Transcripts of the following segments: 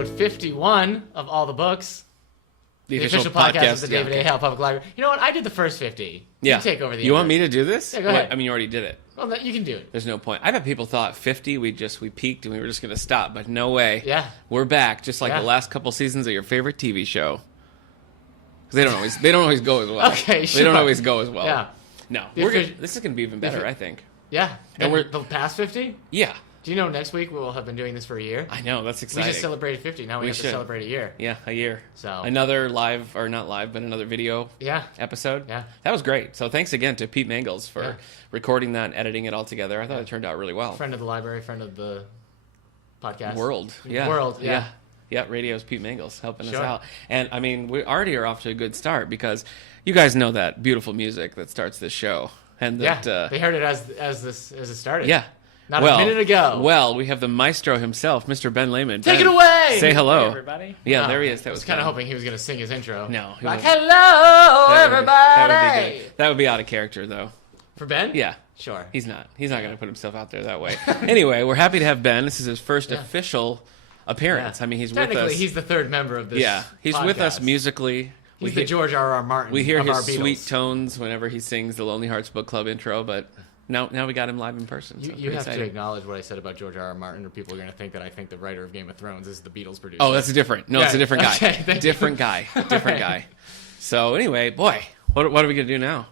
episode 51 of All the Books. The official podcast of the David A. Howe Public Library. You know what? I did the first 50. Yeah. You take over the You want me to do this? Yeah, go ahead. I mean, you already did it. Well, you can do it. There's no point. I bet people thought 50, we peaked and we were just going to stop, but no way. Yeah. We're back, just like the last couple seasons of your favorite TV show. Because they don't always go as well. Okay, sure. They don't always go as well. Yeah. No. This is going to be even better, I think. Yeah. And we're the past 50? Yeah. Do you know next week we will have been doing this for a year? I know, that's exciting. We just celebrated 50. Now we have to celebrate a year. Yeah, a year. So another live, or not live, but another video episode. Yeah. That was great. So thanks again to Pete Mangels for recording that and editing it all together. I thought it turned out really well. Friend of the library, friend of the podcast. World. Yeah. World, yeah. Yeah, radio's Pete Mangels helping us out. And, I mean, we already are off to a good start because you guys know that beautiful music that starts this show. And that, they heard it as it started. Yeah. Not a minute ago. Well, we have the maestro himself, Mr. Ben Layman. Take it away! Say hello. Hey, everybody. Yeah, there he is. I was kind of hoping he was going to sing his intro. No. Like, hello, everybody! That would be out of character, though. For Ben? Yeah. Sure. He's not. He's not going to put himself out there that way. Anyway, we're happy to have Ben. This is his first official appearance. Yeah. I mean, he's with us. Technically, he's the third member of this he's podcast. with us musically. He's the George R.R. Martin We hear of his our Beatles. sweet tones whenever he sings the Lonely Hearts Book Club intro, but now we got him live in person. So you have to acknowledge what I said about George R.R. Martin, or people are going to think that I think the writer of Game of Thrones is the Beatles producer. Oh, that's different. No, it's a different guy. Okay, different guy. Different guy. So anyway, boy, what are we going to do now?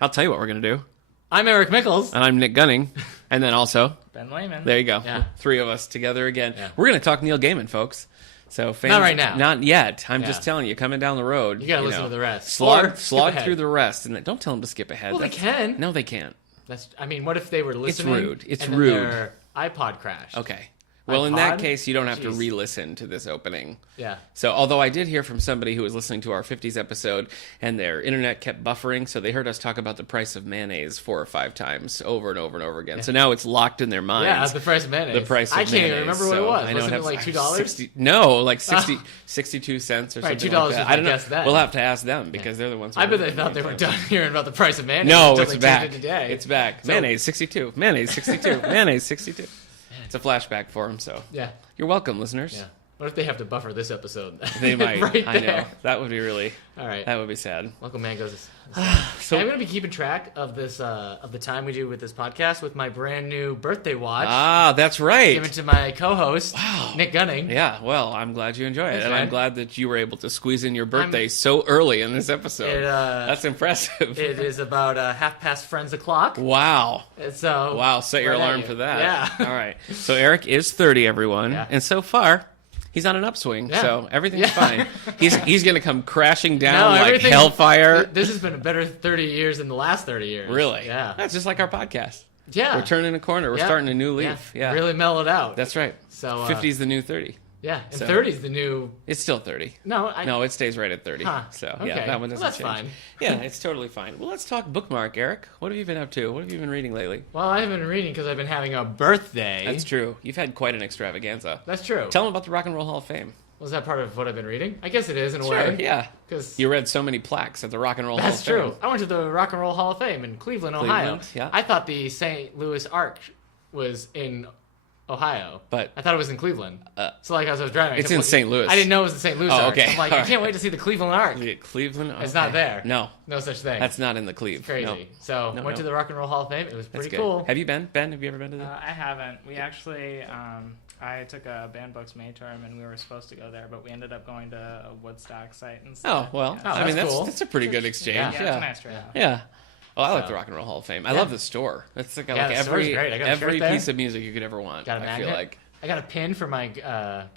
I'll tell you what we're going to do. I'm Eric Mickles. And I'm Nick Gunning. And then also... Ben Layman. There you go. Yeah. Three of us together again. Yeah. We're going to talk Neil Gaiman, folks. So fans, not right now. Not yet. I'm just telling you, coming down the road. You got to listen to the rest. Slog through the rest. And don't tell them to skip ahead. Well, they can. No, they can't. What if they were listening? It's rude. It's and then rude. Their iPod crashed. Okay. Well, in that case, you don't have to re-listen to this opening. Yeah. So, although I did hear from somebody who was listening to our 50s episode, and their internet kept buffering, so they heard us talk about the price of mayonnaise 4 or 5 times over and over and over again. Yeah. So now it's locked in their minds. Yeah, the price of mayonnaise. The price of mayonnaise. I can't even remember what it was. I know Wasn't it like $2? No, like 62 cents or something $2 like that. I don't know. That. We'll have to ask them because they're the ones who I bet they thought they were done hearing about the price of mayonnaise. No, it's back. It's back. So, mayonnaise 62. Mayonnaise 62. Mayonnaise 62. It's a flashback for them, so. Yeah. You're welcome, listeners. Yeah. What if they have to buffer this episode? They might. Right I know. That would be really. All right. That would be sad. Uncle Mango's. So I'm going to be keeping track of this of the time we do with this podcast with my brand new birthday watch. Ah, that's right. Given to my co-host, Nick Gunning. Yeah. Well, I'm glad you enjoy it, Thanks, and man. I'm glad that you were able to squeeze in your birthday so early in this episode. That's impressive. It is about o'clock. Wow. So wow. Set your alarm for that. Yeah. All right. So Eric is 30, everyone, and so far. He's on an upswing, so everything's fine. He's going to come crashing down like hellfire. This has been a better 30 years than the last 30 years. Really? Yeah. That's just like our podcast. Yeah. We're turning a corner. We're starting a new leaf. Yeah. Really mellowed out. That's right. So 50 is the new 30. Yeah, and 30 is the new... It's still 30. No, it stays right at 30. Huh. So, yeah, that one doesn't change. That's fine. Yeah, it's totally fine. Well, let's talk bookmark, Eric. What have you been up to? What have you been reading lately? Well, I haven't been reading because I've been having a birthday. That's true. You've had quite an extravaganza. That's true. Tell them about the Rock and Roll Hall of Fame. Was that part of what I've been reading? I guess it is in a way. Sure, yeah. Because you read so many plaques at the Rock and Roll Hall of Fame. That's true. I went to the Rock and Roll Hall of Fame in Cleveland, Ohio. Yeah. I thought the St. Louis Arch was in Ohio, but I thought it was in Cleveland. So like as I was driving, it's in St. Louis. I didn't know it was the St. Louis Arch. Okay. I'm like, I can't wait to see the Cleveland Arch. Cleveland? Okay. It's not there. No such thing. That's not in the Cleve. It's crazy. No. So went to the Rock and Roll Hall of Fame. It was pretty cool. Have you been? Ben, have you ever been to that? I haven't. We actually, I took a Band Books May term and we were supposed to go there, but we ended up going to a Woodstock site instead. Oh well, yeah. I mean cool. that's a pretty good exchange. Yeah, it's a nice trip. Yeah. Oh, I like the Rock and Roll Hall of Fame. I love the store. It's like, every piece of music you could ever want. Got a magnet. I feel like. I got a pin for my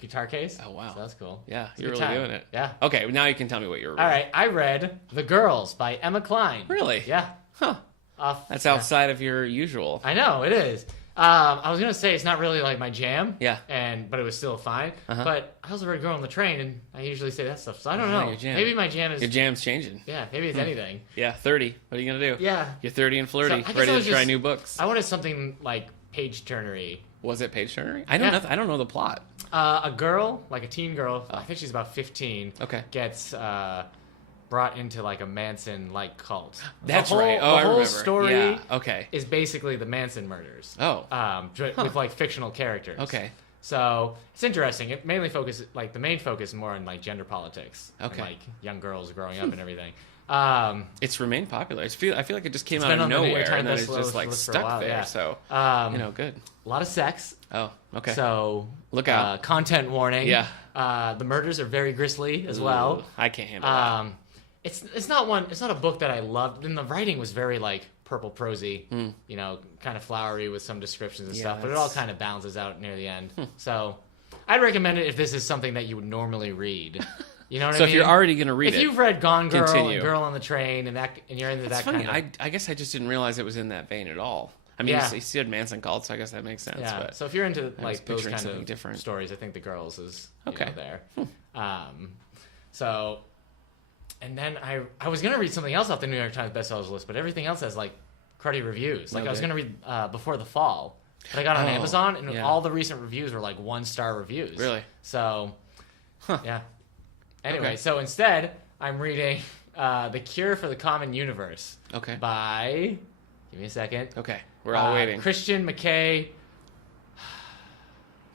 guitar case. Oh, wow. So that's cool. Yeah, you're really doing it. Yeah. Okay, now you can tell me what you're reading. All right, I read The Girls by Emma Cline. Really? Yeah. Huh. That's outside of your usual. I know, it is. I was going to say it's not really like my jam. Yeah. But it was still fine. But I also read Girl on the Train, and I usually say that stuff, so I don't know. Your jam. Maybe my jam is... Your jam's changing. Yeah, maybe it's anything. Yeah, 30. What are you going to do? Yeah. You're 30 and flirty, So ready to try new books. I wanted something like page-turnery. Was it page-turnery? I don't know the plot. A girl, like a teen girl, I think she's about 15, gets brought into like a Manson-like cult. That's right. Oh, I remember. The whole story is basically the Manson murders. Oh. With like fictional characters. Okay. So it's interesting. It mainly focuses, like the main focus is more on like gender politics, and, Okay. like young girls growing up and everything. It's remained popular. I feel like it just came It's out been of on the New York nowhere, Times and then it's bestseller just like list for a stuck while, there. yeah. So good. A lot of sex. Oh, okay. So Look out. Content warning. Yeah. The murders are very grisly as well. Ooh, I can't handle that. It's not a book that I loved, and the writing was very like purple prosy, you know, kind of flowery with some descriptions and Yeah, stuff, but it all that's- kind of balances out near the end. So I'd recommend it if this is something that you would normally read. You know what So I if mean? you're already going to read if it, you've read Gone Girl continue. and Girl on the Train and you're into it's that funny. kind of I guess I just didn't realize it was in that vein at all. I mean, Yeah. you said Manson cult, so I guess that makes sense. yeah. But So if you're into was like those picturing kind something of different. stories, I think The Girls is Okay. there. So, and then I was gonna read something else off the New York Times bestsellers list, but everything else has like cruddy reviews. Like I was Okay. gonna read Before the Fall, but I got it on Oh, Amazon, and yeah. all the recent reviews were like 1-star reviews. Really? So, yeah. Anyway, Okay. so instead I'm reading The Cure for the Common Universe Okay. by. Give me a second. Okay. We're all waiting. Christian McKay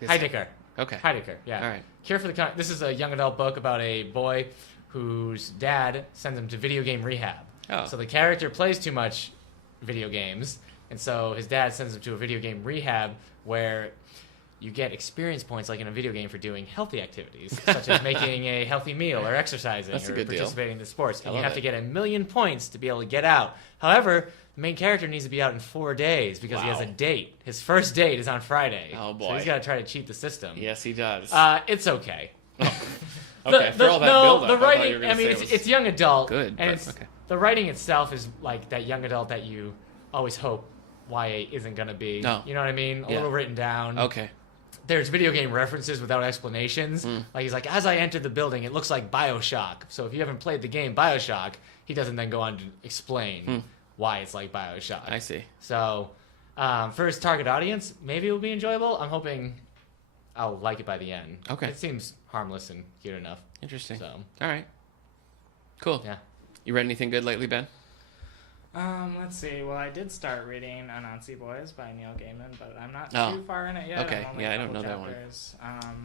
Heidecker. Okay. Heidecker, yeah. All right. Cure for the This is a young adult book about a boy whose dad sends him to video game rehab. Oh. So the character plays too much video games, and so his dad sends him to a video game rehab where you get experience points like in a video game for doing healthy activities, such as making a healthy meal or exercising That's a or good deal. participating in sports. And you love have to it. get 1,000,000 points to be able to get out. However, the main character needs to be out in 4 days because he has Wow. a date. His first date is on Friday. Oh, So boy. he's got to try to cheat the system. Yes, he does. It's okay. Okay, for all that build-up, the I thought you writing. were gonna I mean, say it's, it was it's young adult. good, and but it's okay. the writing itself is like that young adult that you always hope YA isn't gonna be. No. You know what I mean? A Yeah. little written down. Okay. There's video game references without explanations. Like he's like, as I entered the building, it looks like BioShock. So if you haven't played the game BioShock, he doesn't then go on to explain why it's like BioShock. I see. So for his target audience, maybe it will be enjoyable. I'm hoping I'll like it by the end. Okay. It seems harmless and cute enough. Interesting. So All right. Cool. yeah. You read anything good lately, Ben? Let's see. Well, I did start reading Anansi Boys by Neil Gaiman, but I'm not Oh. too far in it yet. Okay. I'm only Yeah, a I don't couple know that one. chapters.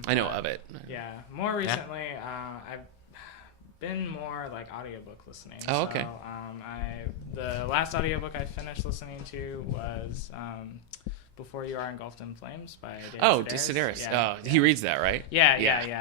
I know of it. Yeah. More recently, I've been more like audiobook listening. Oh, okay. So, the last audiobook I finished listening to was Before You Are Engulfed in Flames by David Oh, Sedaris. Sedaris. Yeah. He reads that, right? Yeah.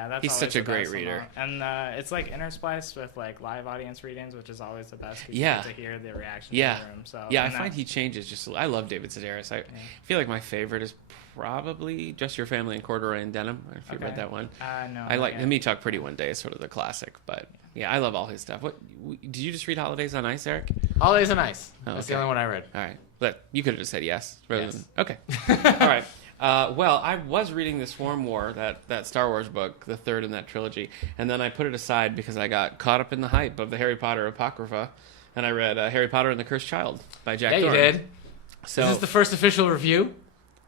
That's He's always such a the great best reader. one. And it's like interspliced with like live audience readings, which is always the best. 'Cause Yeah. you get to hear the reaction Yeah. in the room. So Yeah, I and find that- he changes just. I love David Sedaris. I feel like my favorite is probably Just Your Family in Corduroy and Denim. If you read Okay. that one, No, I not like yet. Let Me Talk Pretty One Day is sort of the classic, but yeah, I love all his stuff. What did you just read Holidays on Ice, Eric? Holidays on Ice. Oh, That's okay. the only one I read. All right, but you could have just said yes rather Yes. than okay. All right. Well, I was reading the Swarm War, that Star Wars book, the third in that trilogy, and then I put it aside because I got caught up in the hype of the Harry Potter Apocrypha, and I read Harry Potter and the Cursed Child by Jack Yeah, you Thorne. did. So Is this the first official review?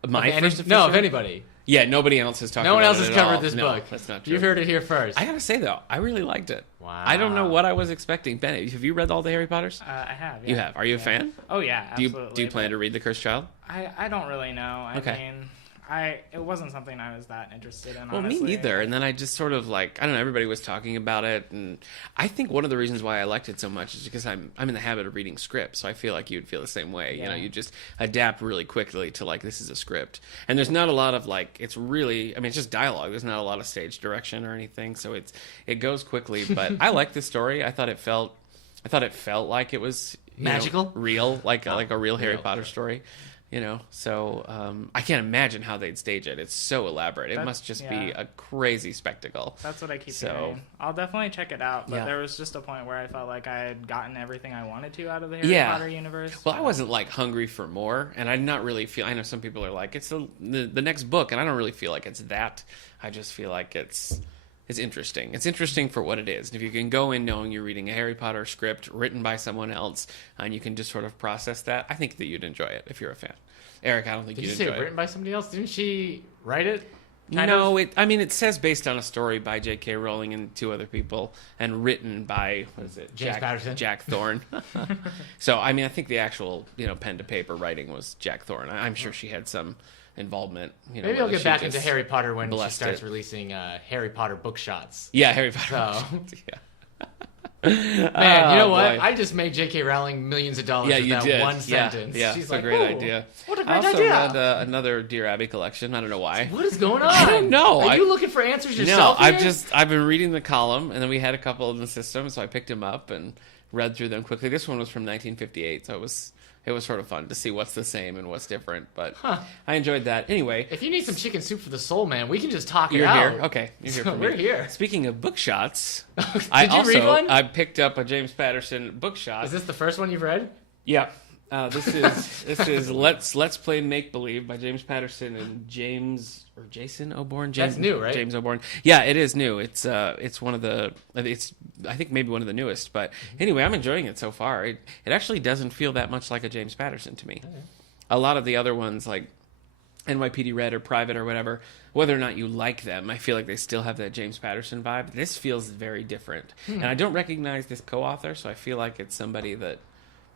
my of any- first No, of official- anybody. Yeah, nobody else has talked No about one else it has at covered all. this No, book. that's not true. You've heard it here first. I gotta say though, I really liked it. Wow. I don't know what I was expecting. Ben, have you read all the Harry Potters? I have. Yeah. You have. Are you a fan? Oh yeah, Do absolutely. you plan to read The Cursed Child? I don't really know. Okay. mean, it wasn't something I was that interested in. Well, honestly. me neither. And then I just sort of like, I don't know, everybody was talking about it, and I think one of the reasons why I liked it so much is because I'm in the habit of reading scripts, so I feel like you'd feel the same way. You know, Yeah. you just adapt really quickly to like, this is a script, and there's not a lot of like, it's really, I mean, it's just dialogue. There's not a lot of stage direction or anything, so it goes quickly. But I like this story. I thought it felt like it was Magical? real, like a real Harry real, Potter story. You know, so I can't imagine how they'd stage it. It's so elaborate. It must just be yeah. a crazy spectacle. That's what I keep So- hearing. I'll definitely check it out, but Yeah. there was just a point where I felt like I had gotten everything I wanted to out of the Harry Yeah. Potter universe. Well, I wasn't like hungry for more, and I did not really feel. I know some people are like, it's the next book, and I don't really feel like it's that. I just feel like it's interesting. It's interesting for what it is. And if you can go in knowing you're reading a Harry Potter script written by someone else, and you can just sort of process that, I think that you'd enjoy it if you're a fan. Eric, I don't think Did you you'd say enjoy it. written by somebody else? Didn't she write it? No, it says based on a story by J.K. Rowling and two other people, and written by, what is it? James Patterson? Jack Thorne. So, I mean, I think the actual, pen to paper writing was Jack Thorne. I'm sure she had some involvement. Maybe I'll whether get she back into just Harry Potter when she blessed starts it. releasing Harry Potter book shots. Yeah, Harry Potter. So- Yeah. Man, you know what? Boy. I just made J.K. Rowling millions of dollars Yeah, with you that did. one Yeah, sentence. yeah, She's it's a like, great "Ooh, idea. What a I great also idea. read another Dear Abby collection. I don't know why. What is going on? I don't know. Are you looking for answers No, yourself? here? I've been reading the column, and then we had a couple in the system, so I picked them up and read through them quickly. This one was from 1958, so it was sort of fun to see what's the same and what's different. But I enjoyed that. Anyway, If you need some chicken soup for the soul, man, we can just talk it you're out. here. Okay, you're here So for me. we're here. Speaking of book shots, Did I you read one? I picked up a James Patterson book shot. Is this the first one you've read? Yeah. This is Let's Play Make Believe by James Patterson and Jason O'Born. That's new, right? James O'Born. Yeah, it is new. It's one of the I think maybe one of the newest. But anyway, I'm enjoying it so far. It actually doesn't feel that much like a James Patterson to me. A lot of the other ones like NYPD Red or Private or whatever, whether or not you like them, I feel like they still have that James Patterson vibe. This feels very different. And I don't recognize this co-author, so I feel like it's somebody that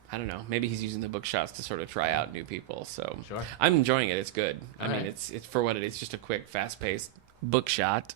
I don't know. Maybe he's using the book shots to sort of try out new people. So Sure. I'm enjoying it. It's good. I mean, right. it's for what it is. Just a quick, fast-paced book shot.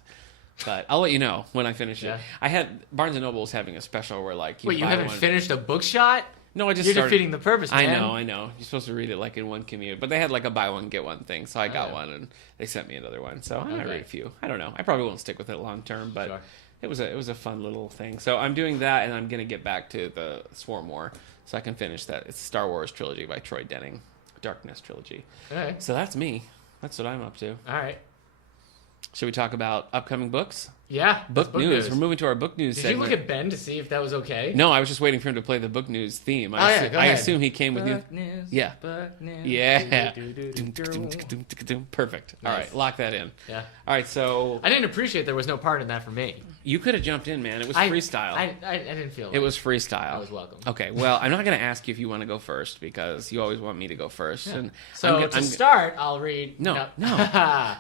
But I'll let you know when I finish Yeah. it. I had Barnes and Noble was having a special where like Wait, you buy haven't one. finished a book shot? No, I just You're started. defeating the purpose, man. I know. You're supposed to read it like in one commute, but they had like a buy one get one thing, so I got yeah. one, and they sent me another one. So I might Okay. read a few. I don't know. I probably won't stick with it long term, but Sure. it was a fun little thing. So I'm doing that, and I'm gonna get back to the Swarm War, so I can finish that. It's Star Wars trilogy by Troy Denning, Darkness trilogy. Okay. So that's me. That's what I'm up to. All right. Should we talk about upcoming books? Yeah. Book news. We're moving to our book news Did segment. you look at Ben to see if that was okay? No, I was just waiting for him to play the book news theme. Oh, I, yeah, go I ahead. assume he came with new. Book news, Yeah. book news, Yeah. do-do-do-do-do. Perfect. All Nice. right, lock that in. Yeah. All right, so I didn't appreciate there was no part in that for me. you could have jumped in, man. It was I- freestyle. I didn't feel It was freestyle. I was welcome. Okay, well, I'm not going to ask you if you want to go first because you always want me to go first. And So I'm to start, I'll read. No. All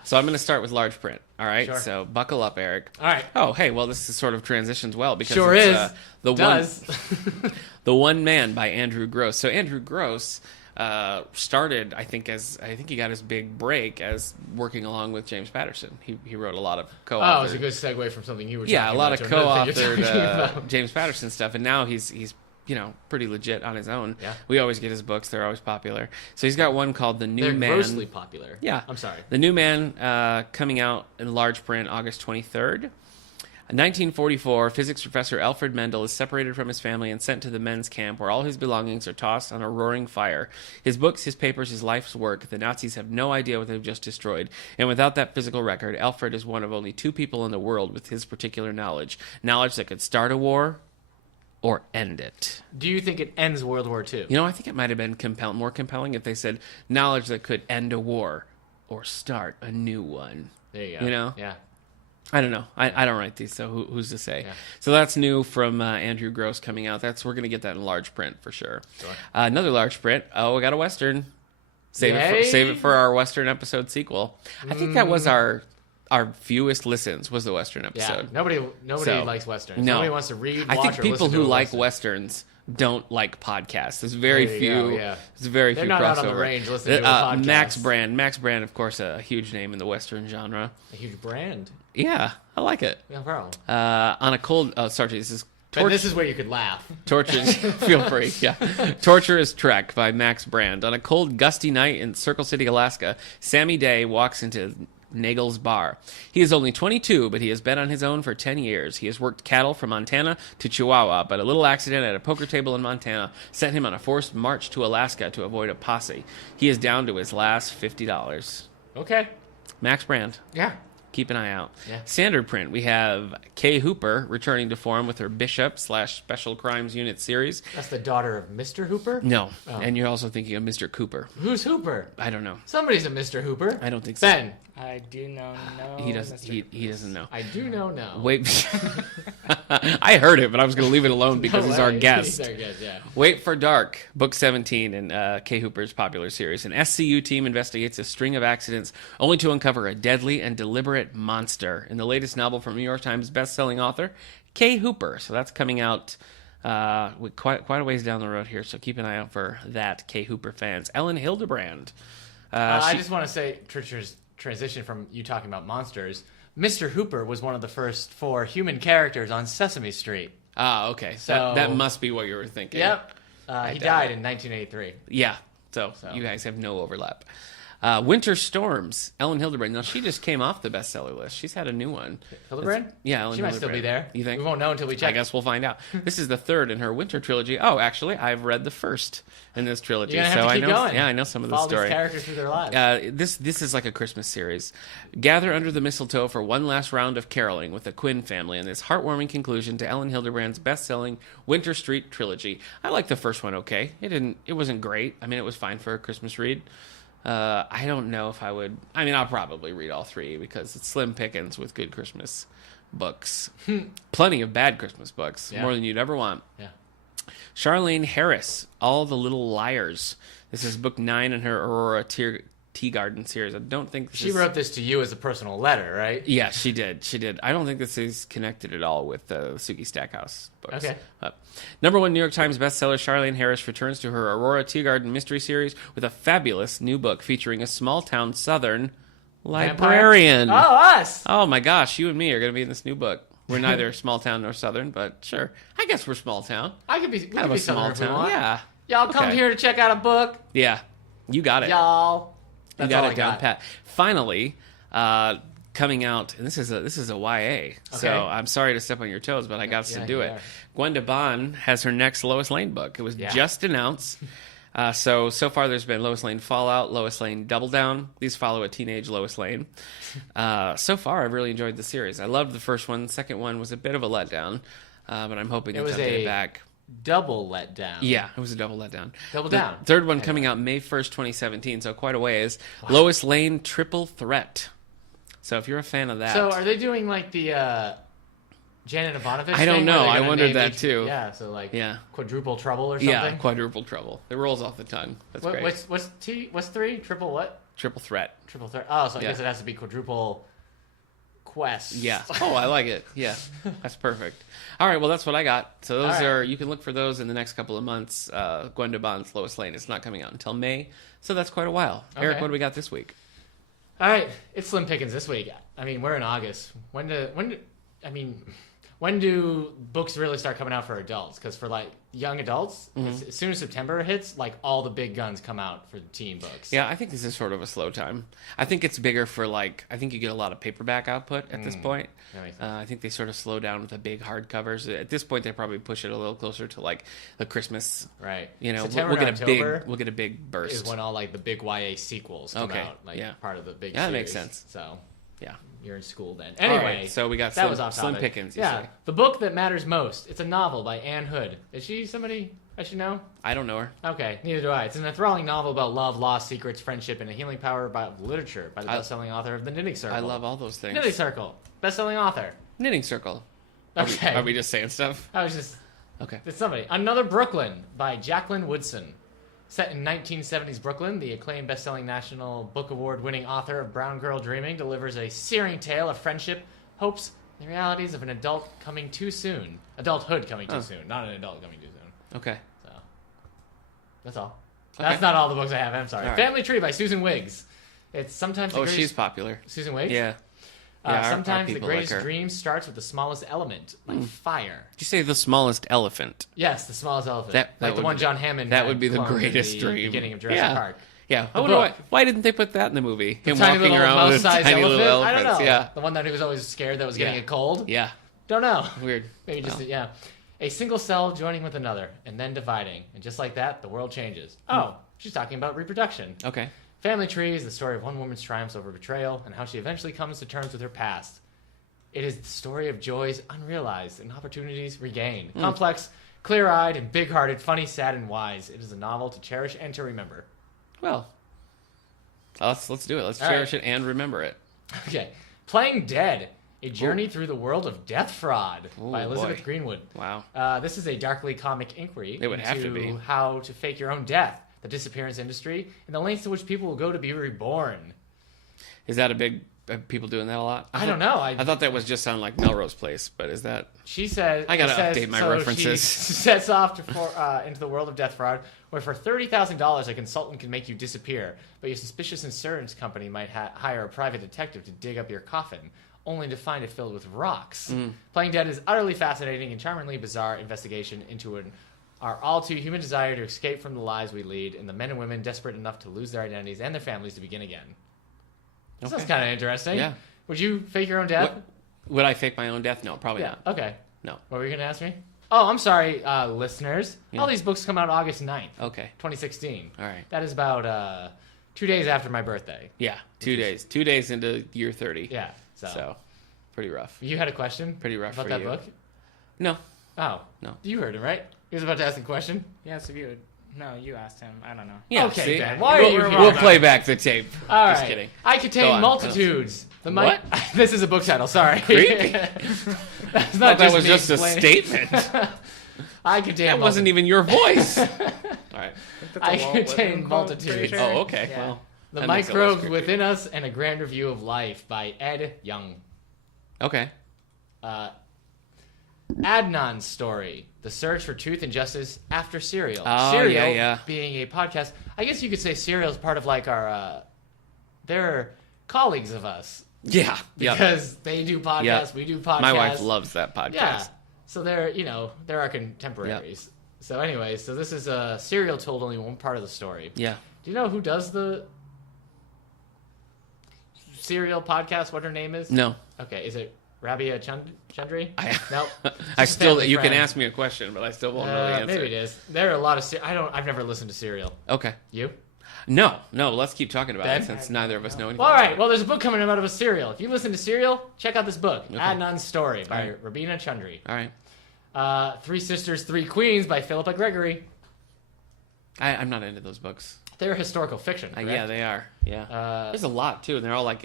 so I'm going to start with large print. All right, Sure. so buckle up, Eric. right. Oh, hey, well, this is sort of transitions well because Sure it's, is. the Does. The One Man by Andrew Gross. So Andrew Gross started, I think he got his big break as working along with James Patterson. He wrote a lot of co-authored. Oh, it's a good segue from something you were Yeah, a talking lot about of to another thing you're co-authored talking about. James Patterson stuff, and now he's pretty legit on his own. Yeah. We always get his books; they're always popular. So he's got one called The New They're Man. grossly popular. Yeah, I'm sorry. The New Man, coming out in large print August 23rd. In 1944, physics professor Alfred Mendel is separated from his family and sent to the men's camp where all his belongings are tossed on a roaring fire. His books, his papers, his life's work, the Nazis have no idea what they've just destroyed. And without that physical record, Alfred is one of only two people in the world with his particular knowledge. Knowledge that could start a war or end it. Do you think it ends World War II? You know, I think it might have been more compelling if they said knowledge that could end a war or start a new one. There you go. You know? Yeah. I don't know. I don't write these, so who's to say? Yeah. So that's new from Andrew Gross coming out. We're going to get that in large print for sure. Sure. Another large print. Oh, we got a Western. Save Yay. it for our Western episode sequel. I think that was our fewest listens was the Western Yeah. episode. Nobody So, likes westerns. no. Nobody wants to read, I watch, think or people listen to who a like Western. Westerns don't like podcasts. There's very There you few. go, yeah. There's very They're few not crossover. out on the range listening to a podcast. Max Brand, of course, a huge name in the Western genre. A huge brand. Yeah, I like it. No problem. On a cold. Oh, sorry. This is But this is where you could laugh. Torture's. Feel free. Yeah. Torturous Trek by Max Brand. On a cold, gusty night in Circle City, Alaska, Sammy Day walks into Nagel's bar. He is only 22, but he has been on his own for 10 years. He has worked cattle from Montana to Chihuahua, but a little accident at a poker table in Montana sent him on a forced march to Alaska to avoid a posse. He is down to his last $50. Okay. Max Brand. Yeah. Keep an eye out. Yeah. Standard print, we have Kay Hooper returning to form with her Bishop/Special Crimes Unit series. That's the daughter of Mr. Hooper? No, Oh. and you're also thinking of Mr. Cooper. Who's Hooper? I don't know. Somebody's a Mr. Hooper. I don't think so. Ben. I do know. No, He doesn't. Mr. He doesn't know. I do know now. Wait. I heard it, but I was going to leave it alone because he's our guest. He's our guest, yeah. Wait for Dark, Book 17 in Kay Hooper's popular series. An SCU team investigates a string of accidents only to uncover a deadly and deliberate monster in the latest novel from New York Times best-selling author Kay Hooper. So that's coming out quite a ways down the road here, so keep an eye out for that, Kay Hooper fans. Ellen Hildebrand I just want to say, Trisha's transition from you talking about monsters. Mr. Hooper was one of the first 4 human characters on Sesame Street. Ah, okay. So that must be what you were thinking. Yep. He died in 1983. Yeah. So you guys have no overlap. Winter Storms, Ellen Hildebrand. Now, she just came off the bestseller list. She's had a new one. Hildebrand? Yeah, Ellen She might still Hildebrand. be there. You think? We won't know until we check. I guess we'll find out. This is the 3rd in her winter trilogy. Oh, actually, I've read the first in this trilogy. You're gonna have to keep going. Yeah, I know some of the Follow story. these characters through their lives. This is like a Christmas series. Gather under the mistletoe for one last round of caroling with the Quinn family in this heartwarming conclusion to Ellen Hildebrand's best-selling Winter Street trilogy. I liked the first one okay. It wasn't great. I mean, it was fine for a Christmas read. I don't know if I would. I mean, I'll probably read all 3 because it's slim pickings with good Christmas books. Plenty of bad Christmas books, more than you'd ever want. Yeah. Charlene Harris, All the Little Liars. This is book 9 in her Aurora Tea Garden series. I don't think She wrote this to you as a personal letter, right? Yeah, she did. I don't think this is connected at all with the Suki Stackhouse books. Okay. Number 1 New York Times bestseller, Charlene Harris returns to her Aurora Tea Garden mystery series with a fabulous new book featuring a small-town Southern librarian. Vampire? Oh, us! Oh, my gosh. You and me are going to be in this new book. We're neither small-town nor Southern, but sure. I guess we're small-town. We could be Kind of a Southern if we small-town. want. Yeah. Y'all come Okay. here to check out a book. Yeah. You got it. Y'all. You That's got all it I down got. pat. Finally, coming out, and this is a YA. So I'm sorry to step on your toes, but I got to do you it. are. Gwenda Bond has her next Lois Lane book. It was just announced. So far there's been Lois Lane Fallout, Lois Lane Double Down. These follow a teenage Lois Lane. So far, I've really enjoyed the series. I loved the first one. The second one was a bit of a letdown, but I'm hoping to was get it a back. Double letdown. Yeah, it was a double letdown. Double The down. third one coming out May 1st, 2017, so quite a ways. Lois Lane Triple Threat. So if you're a fan of that. So are they doing like the Janet Ivanovich I don't thing, know. where they're I gonna wondered name that each- too. Yeah, so like Yeah. quadruple trouble or something? Yeah, Quadruple Trouble. It rolls off the tongue. That's great. What's 3? Triple what? Triple Threat. Triple threat. Oh, so I Yeah. guess it has to be quadruple quest. Yeah. Oh, I like it. Yeah. That's perfect. All right, well, that's what I got. So those All right. are, you can look for those in the next couple of months. Gwenda Bond's Lois Lane. It's not coming out until May, so that's quite a while. Eric, Okay. what do we got this week? All right, it's slim pickings this week. I mean, we're in August. When do books really start coming out for adults? Because for like young adults, as soon as September hits, like all the big guns come out for teen books. Yeah, I think this is sort of a slow time. I think it's bigger for like, I think you get a lot of paperback output at this point. That makes sense. I think they sort of slow down with the big hardcovers. At this point, they probably push it a little closer to like the Christmas. Right. You know, September we'll and get October we'll get a big burst. is when all like the big YA sequels come Okay, out, like yeah. part of the big. Yeah, that series. makes sense. So Yeah. you're in school then. All Anyway, right, so we got that was off Slim topic. Pickens. You Yeah, say. the book that matters most. It's a novel by Anne Hood. Is she somebody I should know? I don't know her. Okay, neither do I. It's an enthralling novel about love, loss, secrets, friendship, and a healing power about literature by the best-selling author of The Knitting Circle. I love all those things. Knitting Circle, best-selling author. Knitting Circle. Okay, Are we just saying stuff? I was just Okay. it's somebody. Another Brooklyn by Jacqueline Woodson. Set in 1970s Brooklyn, the acclaimed best-selling National Book Award-winning author of Brown Girl Dreaming delivers a searing tale of friendship, hopes, and the realities of an adulthood coming too soon, not an adult coming too soon. Okay. So that's all. Okay. That's not all the books I have. I'm sorry. All right. Family Tree by Susan Wiggs. It's sometimes the Oh, greatest... she's popular. Susan Wiggs. Yeah. Yeah, our sometimes the people like greatest her. dream starts with the smallest element, like fire. Did you say the smallest elephant? Yes, the smallest elephant. That like the would one be- John Hammond. that had would be the cloned in greatest the dream. Beginning of Jurassic Yeah. Park. Yeah. The book. Why didn't they put that in the movie? Him Tiny walking little around with mouse-sized tiny elephant. little I don't elephants. know. Yeah. The one that he was always scared that was getting Yeah. a cold. Yeah. Don't know. Weird. Maybe just Well. yeah. A single cell joining with another and then dividing, and just like that, the world changes. Oh, she's talking about reproduction. Okay. Family Tree is the story of one woman's triumphs over betrayal and how she eventually comes to terms with her past. It is the story of joys unrealized and opportunities regained. Complex, clear-eyed, and big-hearted, funny, sad, and wise. It is a novel to cherish and to remember. Well, let's do it. Let's All cherish right. it and remember it. Okay. Playing Dead, A Journey Through the World of Death Fraud by Ooh, Elizabeth boy. Greenwood. Wow. This is a darkly comic inquiry It would have to be. how to fake your own death, the disappearance industry, and the lengths to which people will go to be reborn. Is that a big people doing that a lot? I don't know. I thought that was just sound like Melrose Place, but is that? She says I gotta update my references. She sets off into the world of death fraud, where for $30,000 a consultant can make you disappear, but your suspicious insurance company might hire a private detective to dig up your coffin, only to find it filled with rocks. Playing Dead is utterly fascinating and charmingly bizarre investigation into our all-too-human desire to escape from the lives we lead, and the men and women desperate enough to lose their identities and their families to begin again. That sounds kind of interesting. Yeah. Would you fake your own death? Would I fake my own death? No, probably not. Okay. No. What were you going to ask me? Oh, I'm sorry, listeners. Yeah. All these books come out August 9th, Okay. 2016. All right. That is about 2 days after my birthday. Yeah. 2 days. 2 days into year 30. Yeah. So, pretty rough. You had a question? Pretty rough about for that you. book? No. Oh. No. You heard him, right? He was about to ask a question. Yes, if you would. No, you asked him. I don't know. Yeah, Okay, see? Ben, why are you here? We'll play back the tape. All right. Just kidding. I Go contain on. multitudes. What? This is a book title. Sorry. Creepy. That's not That was me just a explaining. statement. I contain. That wasn't even your voice. All right. I contain multitudes. Oh, okay. Yeah. Well, The that makes it less Microbes creepy. Within Us and a Grand Review of Life by Ed Young. Okay. Adnan's Story: The Search for Truth and Justice After Serial. Oh, Serial yeah. being a podcast. I guess you could say Serial is part of like our. They're colleagues of us Yeah. Yeah. because they do podcasts. Yep. We do podcasts. My wife loves that podcast. Yeah. So they're they're our contemporaries. So anyway, so this is a Serial told only one part of the story. Yeah. Do you know who does the Serial podcast? What her name is? No. Okay, is it Rabia Chandri? I, Nope. I Just a still. family You can friend. ask me a question, but I still won't know the answer. Maybe it is. There are a lot of. I've never listened to Serial. Okay. You? No. Let's keep talking about Ben? it since neither of us know anything. Well, all right. about Well, there's a book coming out of a Serial. If you listen to Serial, check out this book, Okay. Adnan's Story by All right. Rabina Chandri. it. All right. Three Sisters, Three Queens by Philippa Gregory. I'm not into those books. They're historical fiction. Correct? Yeah, they are. Yeah. There's a lot too, and they're all like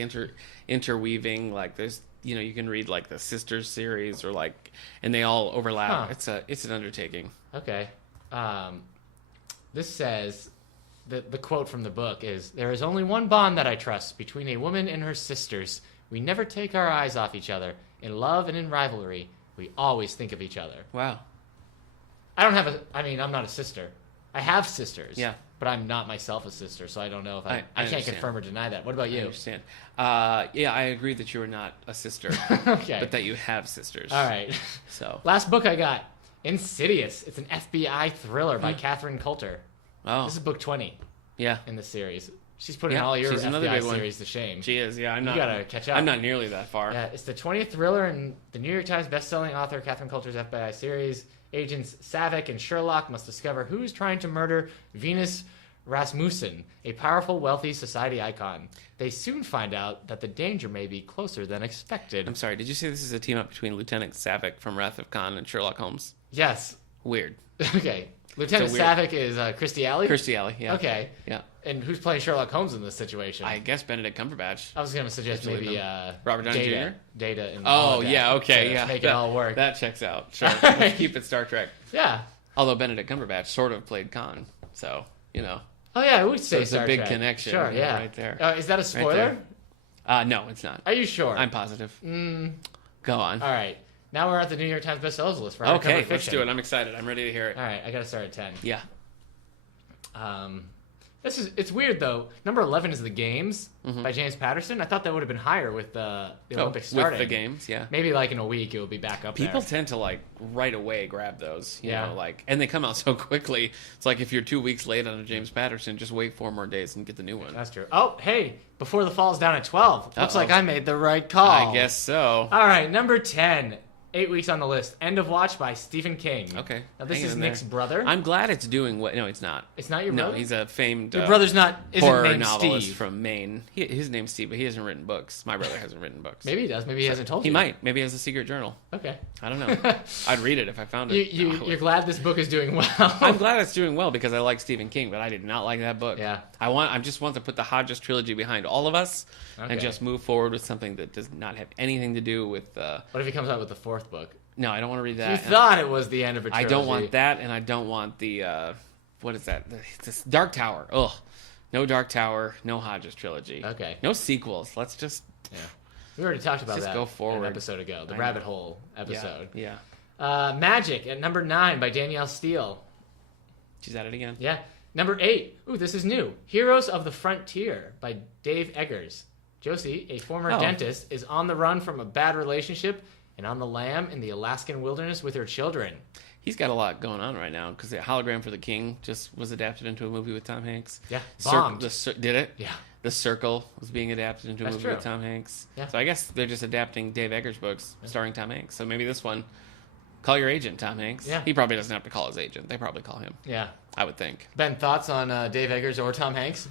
interweaving. Like there's you can read like the Sisters series or like, and they all overlap. Huh. It's an undertaking. Okay. This says the quote from the book is, "There is only one bond that I trust between a woman and her sisters. We never take our eyes off each other. In love and in rivalry, we always think of each other." Wow. I'm not a sister. I have sisters. Yeah. But I'm not myself a sister, so I don't know if I can't understand. confirm or deny that. What about I you? understand. Yeah, I agree that you are not a sister, Okay. but that you have sisters. All right. So. Last book I got, Insidious. It's an FBI thriller by Catherine Coulter. Oh. This is book 20 Yeah. in the series. She's putting Yeah, all your she's another FBI big one. series to shame. She is. Yeah. I'm You not. gotta catch up. I'm not nearly that far. Yeah, it's the 20th thriller in the New York Times bestselling author Catherine Coulter's FBI series. Agents Savick and Sherlock must discover who's trying to murder Venus Rasmussen, a powerful, wealthy society icon. They soon find out that the danger may be closer than expected. I'm sorry. Did you say this is a team up between Lieutenant Savick from Wrath of Khan and Sherlock Holmes? Yes. Weird. Okay. Lieutenant weird- Savick is Kirstie Alley? Kirstie Alley. Yeah. Okay. Yeah. And who's playing Sherlock Holmes in this situation? I guess Benedict Cumberbatch. I was going to suggest Just leave maybe Robert Downey Data. Jr.? Data and all Oh of that yeah. Okay. to Yeah. Make it all work. That checks out. Sure. Let's keep it Star Trek. Yeah. Although Benedict Cumberbatch sort of played Khan, so Oh yeah, I would say it's a Star big Trek. connection, Sure, yeah. right there. Is that a spoiler? No, it's not. Are you sure? I'm positive. Go on. All right. Now we're at the New York Times bestsellers list for Okay, hardcover let's fiction. do it. I'm excited. I'm ready to hear it. All right, I got to start at 10. Yeah. It's weird though. Number 11 is The Games by James Patterson. I thought that would have been higher with the Olympics starting. With the games, yeah. Maybe like in a week it will be back up People there. tend to like right away grab those, you Yeah. know, like, and they come out so quickly. It's like if you're 2 weeks late on a James Patterson, just wait 4 more days and get the new one. That's true. Oh, hey, Before the Fall's down at 12. Looks Uh-oh. like I made the right call. I guess so. All right, number 10. 8 weeks on the list. End of Watch by Stephen King. Okay. Now this Hang is in Nick's there. brother. I'm glad it's doing what. No, it's not. It's not your No, brother? he's a famed Your brother's not isn't horror named novelist Steve. from Maine. His name's Steve, but he hasn't written books. My brother hasn't written books. Maybe he does. Maybe he hasn't told He you. might. Maybe he has a secret journal. Okay. I don't know. I'd read it if I found it. You're glad this book is doing well. I'm glad it's doing well because I like Stephen King, but I did not like that book. Yeah. I just want to put the Hodges trilogy behind all of us Okay. and just move forward with something that does not have anything to do with. What if he comes out with the 4th book? No, I don't want to read You that. thought it was the end of a I trilogy. don't want that, and I don't want the what is that? This Dark Tower. Ugh. No Dark Tower. No Hodges trilogy. Okay. No sequels. Let's just Yeah. We already talked about Just that go an forward. episode ago, the I rabbit know. hole episode. Yeah. Magic at number 9 by Danielle Steele. She's at it again. Yeah. Number 8. Ooh, this is new. Heroes of the Frontier by Dave Eggers. Josie, a former dentist, is on the run from a bad relationship and on the lam in the Alaskan wilderness with her children. He's got a lot going on right now because the Hologram for the King just was adapted into a movie with Tom Hanks. Yeah, bombed. Did it? Yeah. The Circle was being adapted into a That's movie with true. Tom Hanks. Yeah. So I guess they're just adapting Dave Eggers' books starring Tom Hanks. So maybe this one, call your agent, Tom Hanks. Yeah. He probably doesn't have to call his agent. They probably call him, Yeah. I would think. Ben, thoughts on Dave Eggers or Tom Hanks?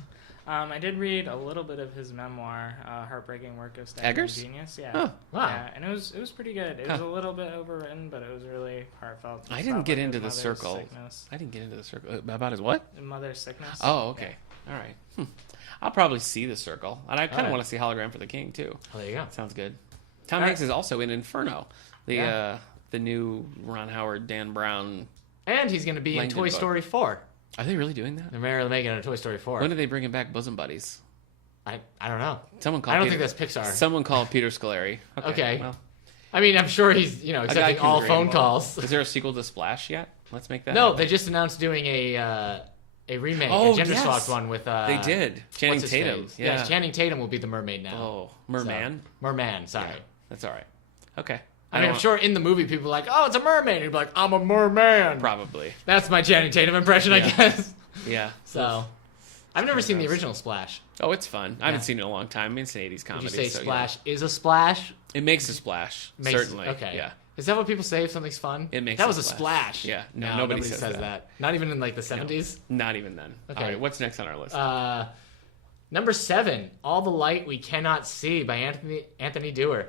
I did read a little bit of his memoir, Heartbreaking Work of Staggering Eggers? Genius. Yeah. Huh. Wow. Yeah, and it was pretty good. It was a little bit overwritten, but it was really heartfelt. I It's didn't about, get like, into his the mother's Circle. sickness. I didn't get into the Circle. About his what? Mother's sickness. Oh, okay. All right. I'll probably see the Circle. And I kind of right. want to see Hologram for the King, too. Oh, there you go. Sounds good. Tom All Hanks right. is also in Inferno. The new Ron Howard, Dan Brown. And he's going to be in Langdon Toy book. Story 4. Are they really doing that? They're making a Toy Story 4. When are they bringing back Bosom Buddies? I don't know. Someone called I don't Peter, think that's Pixar. Someone called Peter Scolari. Okay. Well, I mean, I'm sure he's, guy accepting can all dream. phone calls. is there a sequel to Splash yet? Let's make that No, happen. they just announced doing a remake, Oh, a gender yes. swapped one with. They did. Channing what's his Tatum. face? Yeah. Yes, Channing Tatum will be the mermaid now. Oh, Merman? So, merman, sorry. Yeah, that's all right. Okay. I mean, I'm sure in the movie people are like, oh, it's a mermaid. And you'd be like, I'm a merman. Probably. That's my Channing Tatum impression, I Yeah. guess. Yeah. So, I've never seen the gross. original Splash. Oh, it's fun. I haven't Yeah. seen it in a long time. I mean, it's an 80s Would comedy. you say so, Splash is a splash? It makes a splash. Certainly. Okay. Yeah. Is that what people say if something's fun? It makes that a was a splash. splash. Yeah. No, No, nobody nobody says says that. that. Not even in like the 70s. Not even then. Okay. All right. What's next on our list? Number 7, All the Light We Cannot See by Anthony Dewar.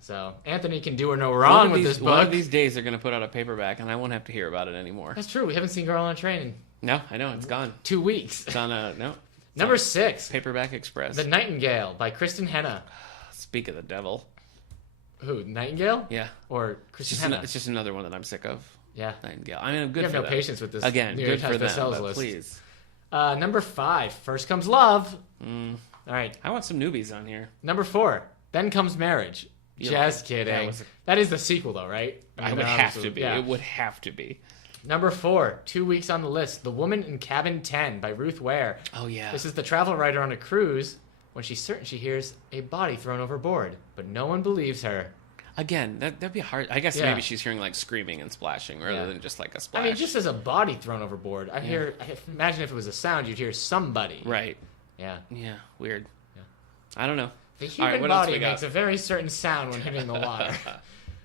So Anthony can do or no wrong with this book. One of these days they're going to put out a paperback and I won't have to hear about it anymore. That's true. We haven't seen Girl on a Train in No, I know. It's gone. 2 weeks. It's on a... No. Number 6, Paperback Express. The Nightingale by Kristen Henna. Speak of the devil. Who, Nightingale? Yeah. Or It's Kristen just, Henna? it's just another one that I'm sick of. Yeah. Nightingale. I mean, I'm good You have for no them. patience with this Again, New York good for Times them, bestsellers but list. please. Number 5, First Comes Love. All right. I want some newbies on here. Number 4, Then Comes Marriage. You Just lied. kidding. That was That is the sequel, though, right? It would have to be. Yeah. It would have to be. Number 4, 2 weeks on the list, The Woman in Cabin 10 by Ruth Ware. Oh, yeah. This is the travel writer on a cruise when she's certain she hears a body thrown overboard, but no one believes her. Again, that'd be hard. I guess Yeah. maybe she's hearing like screaming and splashing rather Yeah. than just like a splash. I mean, just as a body thrown overboard, imagine if it was a sound, you'd hear somebody. Right. Yeah. Yeah. Weird. Yeah. I don't know. The All human right, what else body we got? makes a very certain sound when hitting the water.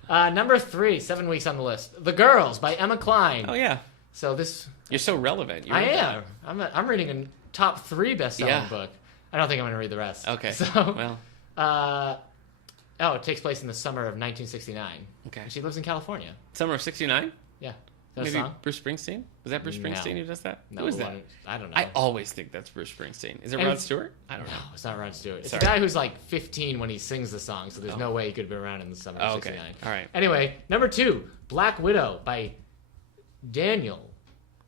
Number 3, 7 weeks on the list, The Girls by Emma Klein. Oh yeah. So this, You're so relevant. You I read that. am. I'm reading a top 3 best-selling Yeah. book. I don't think I'm going to read the rest. Okay. So, Well. it takes place in the summer of 1969. Okay. And she lives in California. Summer of '69. Yeah. Is that a Maybe song? Bruce Springsteen. Was that Bruce No. Springsteen who does that? No, Who is the that? one- I don't know. I always think that's Bruce Springsteen. Is it And Rod it's- Stewart? I don't know. No, it's not Ron Stewart. It's Sorry. a guy who's like 15 when he sings the song, so there's no way he could have been around in the summer of Oh, okay. 69. All right. Anyway, number 2, Black Widow by Daniel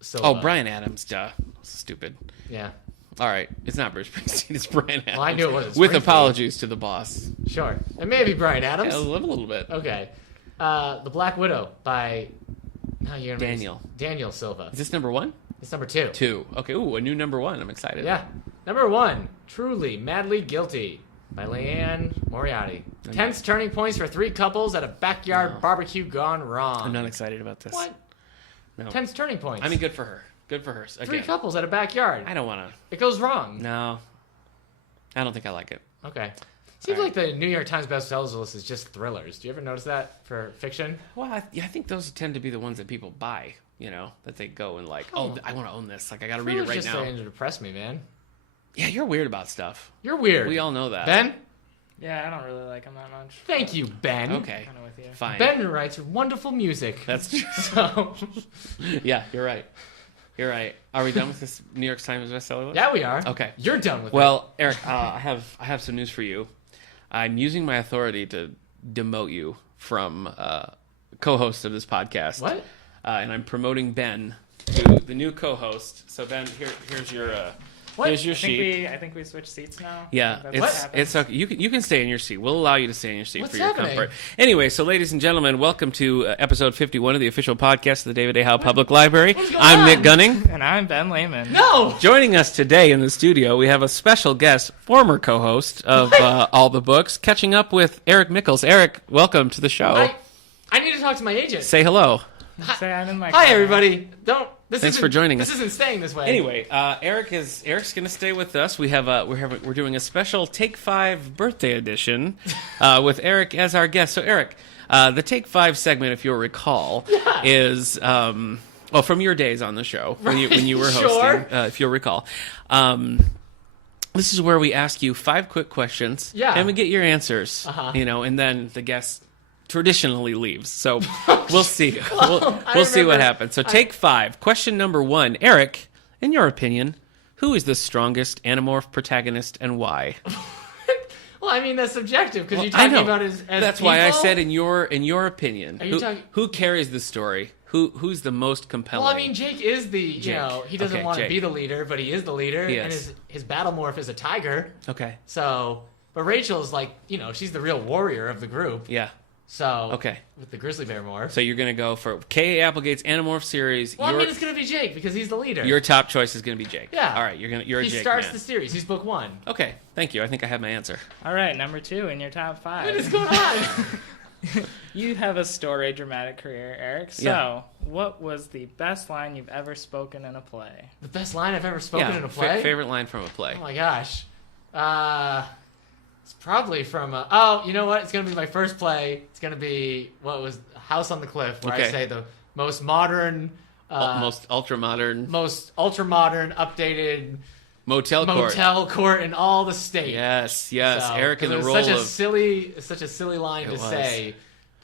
Silva. Oh, Bryan Adams. Duh. Stupid. Yeah, All right. It's not Bruce Springsteen. It's Bryan Adams. Well, I knew it wasn't With Springsteen. apologies to the boss. sure. And maybe Bryan Adams. Yeah, a little bit. Okay. The Black Widow by you're gonna Daniel. Daniel Silva. Is this number 1? It's number 2. 2. Okay. Ooh, a new number 1. I'm excited. Yeah. Number 1, Truly Madly Guilty by Leanne Moriarty. Tense turning points for 3 couples at a backyard barbecue gone wrong. I'm not excited about this. What? No. Tense turning points. I mean, good for her. Good for her. 3 Again, couples at a backyard. I don't want to. It goes wrong. No. I don't think I like it. Okay. Seems All like the New York Times bestsellers list is just thrillers. Do you ever notice that for fiction? Well, I think those tend to be the ones that people buy, you know, that they go and like, oh, I want to own this. Like, I got to read it Thrillers right just now. starting to depress me, man. Yeah, you're weird about stuff. You're weird. We all know that. Ben? Yeah, I don't really like him that much. Thank you, Ben. Okay. Kind of with you. Fine. Ben writes wonderful music. That's true. So, Yeah, you're right. You're right. Are we done with this New York Times bestseller list? yeah, we are. Okay. You're done with it. Well, Eric, I have some news for you. I'm using my authority to demote you from co-host of this podcast. What? And I'm promoting Ben to the new co-host. So Ben, here's your What? Here's your sheet. I think we switched seats now. Yeah, That's what happened. it's okay. You can stay in your seat. We'll allow you to stay in your seat What's for your happening? comfort. Anyway, so ladies and gentlemen, welcome to episode 51 of the official podcast of the David A. Howe Public Library. What's going I'm on? Nick Gunning. And I'm Ben Layman. No! Joining us today in the studio, we have a special guest, former co-host of All the Books, catching up with Eric Mickles. Eric, welcome to the show. I need to talk to my agent. Say hello. Say I'm in my Hi, car. everybody. Thanks for joining us. This isn't staying this way. Anyway, Eric's going to stay with us. We're doing a special Take 5 birthday edition with Eric as our guest. So Eric, the Take 5 segment, if you'll recall, is from your days on the show when you were hosting, Sure. if you'll recall. This is where we ask you 5 quick questions, and we get your answers. And then the guest traditionally leaves. So we'll see. We'll see what happens. So take 5. Question number 1. Eric, in your opinion, who is the strongest Animorph protagonist and why? Well, I mean, that's subjective because you're I talking know. about as That's people? why I said in your opinion. Are you talking- Who carries the story? Who's the most compelling? Well, I mean, Jake is the, he doesn't Okay, want to Jake. be the leader, but he is the leader. He and is. his battle morph is a tiger. Okay. So, but Rachel's like, she's the real warrior of the group. Yeah. So, Okay. with the grizzly bear morph. So you're going to go for K.A. Applegate's Animorph series. Well, I mean, it's going to be Jake because he's the leader. Your top choice is going to be Jake. Yeah. All right, you're a he Jake starts man. the series. He's book 1. Okay, thank you. I think I have my answer. All right, number 2 in your top 5. What is going on? You have a storied dramatic career, Eric. So, Yeah. what was the best line you've ever spoken in a play? The best line I've ever spoken in a play? Favorite line from a play. Oh my gosh. It's probably from you know what? It's going to be my first play. It's going to be, House on the Cliff, where I Okay. say the most modern, Most ultra-modern most ultra-modern, updated motel court. motel court in all the state. Yes. So, Eric in the 'cause it role was of... such a silly line It to was. say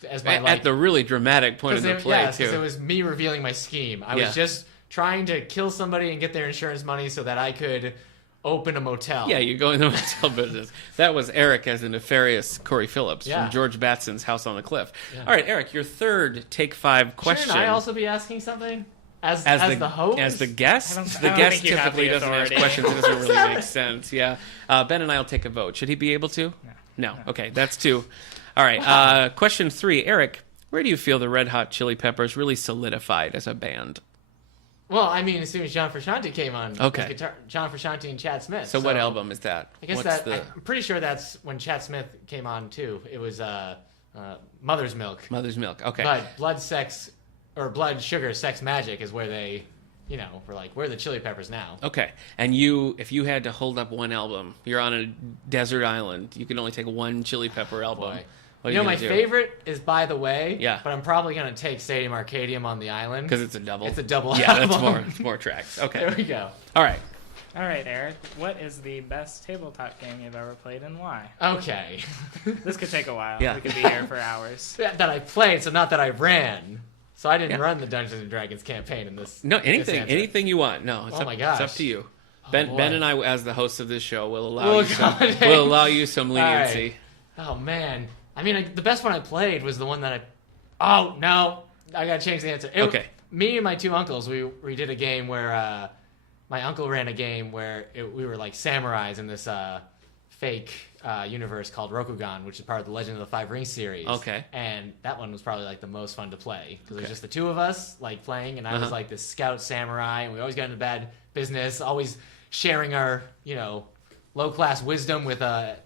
as my At the really dramatic point of the play, because too. it was me revealing my scheme. I Yeah. was just trying to kill somebody and get their insurance money so that I could open a motel. Yeah, you go in the motel business. That was Eric as the nefarious Corey Phillips Yeah. from George Batson's House on the Cliff. Yeah. All right, Eric, your third Take 5 question. Shouldn't I also be asking something as the host? As the guest? I don't The guest think you have typically the doesn't ask authority. questions. It doesn't really make sense. Yeah. Ben and I will take a vote. Should he be able to? No. Okay, that's 2. All right, question 3. Eric, where do you feel the Red Hot Chili Peppers really solidified as a band? Well, I mean, as soon as John Frusciante came on, Okay. as guitar, John Frusciante and Chad Smith. So what album is that? I guess What's I'm pretty sure that's when Chad Smith came on too. It was Mother's Milk. Mother's Milk. Okay. But Blood Sugar Sex Magic is where they, were like, we're the Chili Peppers now. Okay, and if you had to hold up one album, you're on a desert island, you can only take one Chili Pepper album. Boy. What are My gonna do? favorite is By the Way. Yeah. But I'm probably gonna take Stadium Arcadium on the Island Because it's a double. It's a double Yeah, album. it's more tracks. Okay. There we go. All right. All right, Eric, what is the best tabletop game you've ever played and why? Okay. This could take a while. Yeah. We could be here for hours. That I played, so not that I ran. So I didn't run the Dungeons and Dragons campaign in this. No, this answer. anything you want. No, it's Oh up, my gosh. it's up to you. Oh, Ben boy. and I, as the hosts of this show, will Oh, allow you some leniency. right. Oh man. I mean, the best one I played was the one that Oh no, I gotta change the answer. Okay. Me and my 2 uncles, we did a game where my uncle ran a game where we were like samurais in this fake universe called Rokugan, which is part of the Legend of the Five Rings series. Okay. And that one was probably like the most fun to play because it was just the 2 of us like playing, and I was like this scout samurai, and we always got into bad business, always sharing our low class wisdom with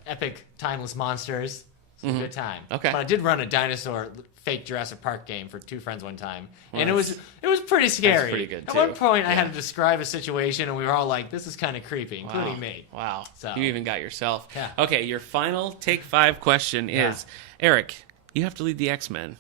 epic timeless monsters. It was a good time. Okay. But I did run a dinosaur fake Jurassic Park game for 2 friends one time, Well, and it was pretty scary. That's pretty good, At too. one point, I had to describe a situation, and we were all like, "This is kind of creepy," including me. Wow. So- You even got yourself. Yeah. Okay, your final Take 5 question is, Eric, you have to lead the X-Men.